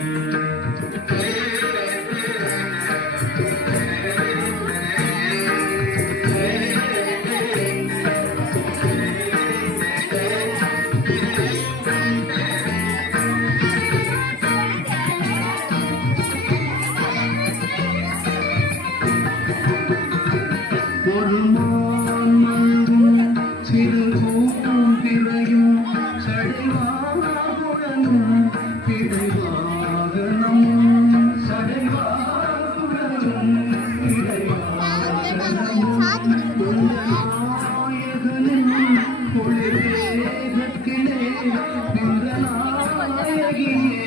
ஒரு மான்மழுவும் சிறு பூம்பிரையும் சடைவாகுடனும் பிடைவாகனமும் சடைவாகுடனும் பிடைவாகனமும் நாயகனும் குளிரேகத்திலே நின்ற நாயகியே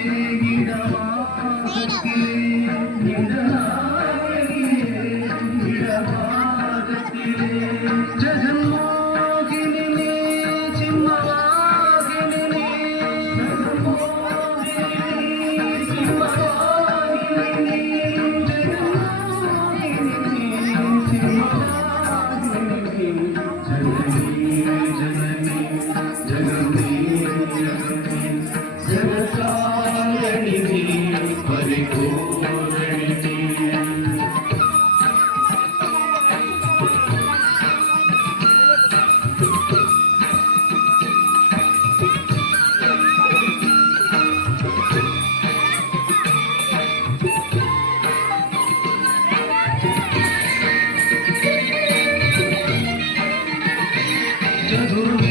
இடவாகத்திலே நின்ற நாயகியே இடவாகத்திலே ஜெகன்மோகினினே சிம்மவாகினினே ஜெகன்மோகினினே சிம்மவாகினினே ஜெகன்மோகினினே சிம்மவாகினினே जननी जननी जगमे जगत्कारणिनी परिपूरणिनी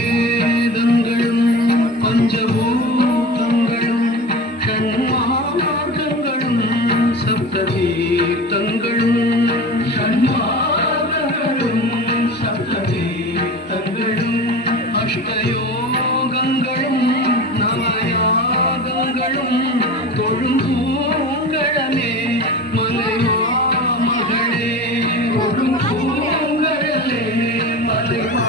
ചതുർവേദങ്ങളും പഞ്ചഭൂതങ്ങളും ഷൺമാർഗങ്ങളും സപ്തതീർത്ഥങ്ങളും ഷൺമാർഗങ്ങളും സപ്തതീർത്ഥങ്ങളും അഷ്ടയോഗങ്ങളും നവയാഗങ്ങളും തൊഴുമ്പൂങ്കളമേ മലയാമകളെ തൊഴുമ്പൂങ്കളെ മലയാ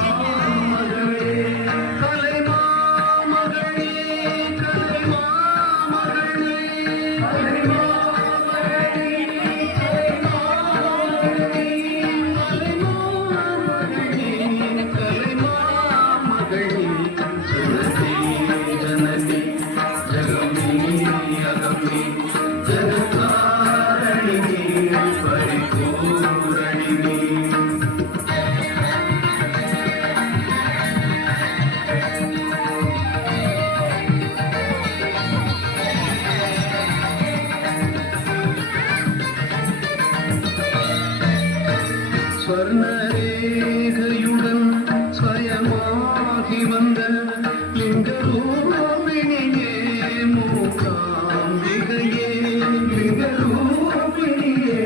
സ്വർണരേഖയുടൻ സ്വയമാകി വന്ന ലിംഗരൂപിണിയെ മൂകാംബികയെ ലിംഗരൂപിണിയെ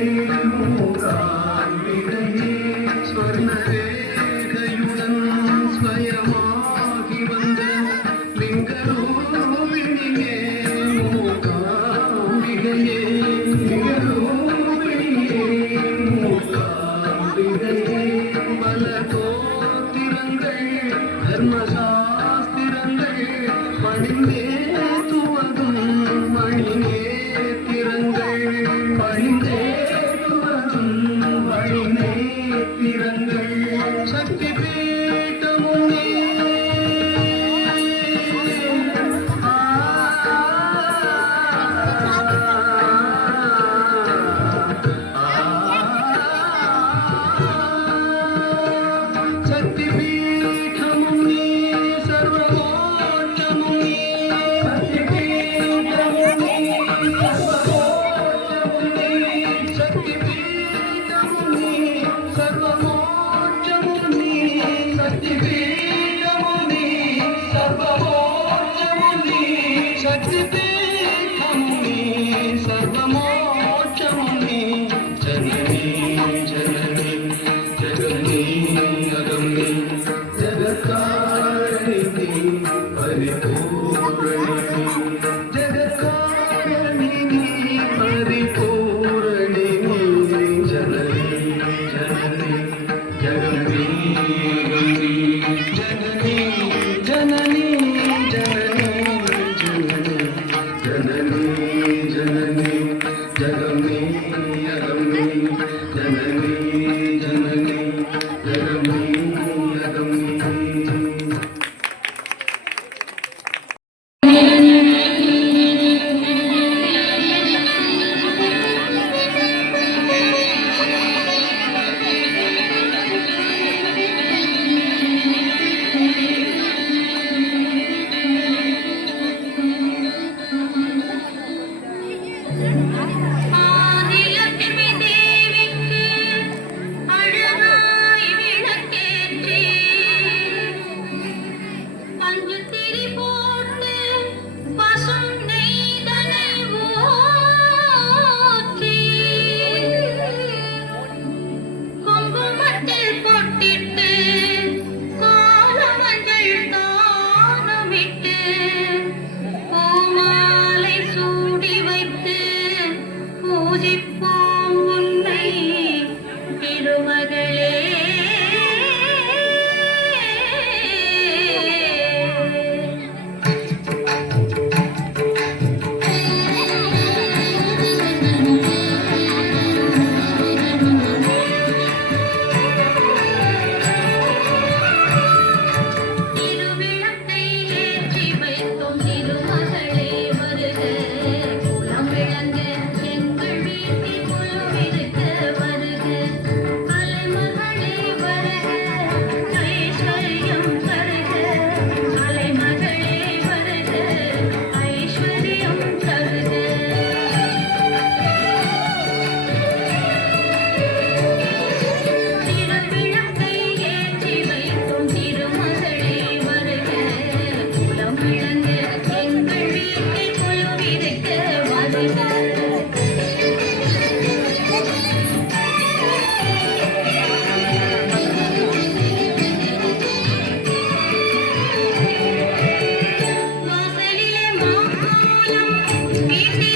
മൂകാംബികയെ സ്വർണരേഖയുടൻ സ്വയമാകി വന്ന ലിംഗരൂപിണിയെ മൂകാംബികയെ ലിംഗരൂപിണിയെ பல கோத்திரங்கள் தர்மசாஸ்திரங்கள் பணிந்தே துவதும் மணிநே திறங்கள் பணிந்தே துவதும் மணிநே திறங்கள் சக்தி பீட்டமுனே ஆ ஆதிலட்சுமி தேவிக்கு அழகாய் விளக்கேற்றி பஞ்சு திரி போட்டு பசும் நெய்தலை ஊற்றி குங்குமத்தில் பொட்டிட்டு காலமஞ்சள் தானமிட்டு பூமாலை சூடி வைத்து பூஜிப்போம் உன்னை திருமகளே. திருவிளக்கை ஏற்றி வைத்தோம் திருமகளே வருக, குலம் விளங்க எங்கள் வீட்டில் குழுவிருக்க வருக, அலைமகளே வருக ஐஸ்வர்யம் தருக, அலைமகளே வருக ஐஸ்வர்யம் தருக. திருவிளக்கை ஏற்றி வைத்தோம் திருமகளே வருக, குலம் விளங்க எங்கள் வீட்டில் குழுவிருக்க வருக. வாசலிலே மாமூலம் வீட்டிலே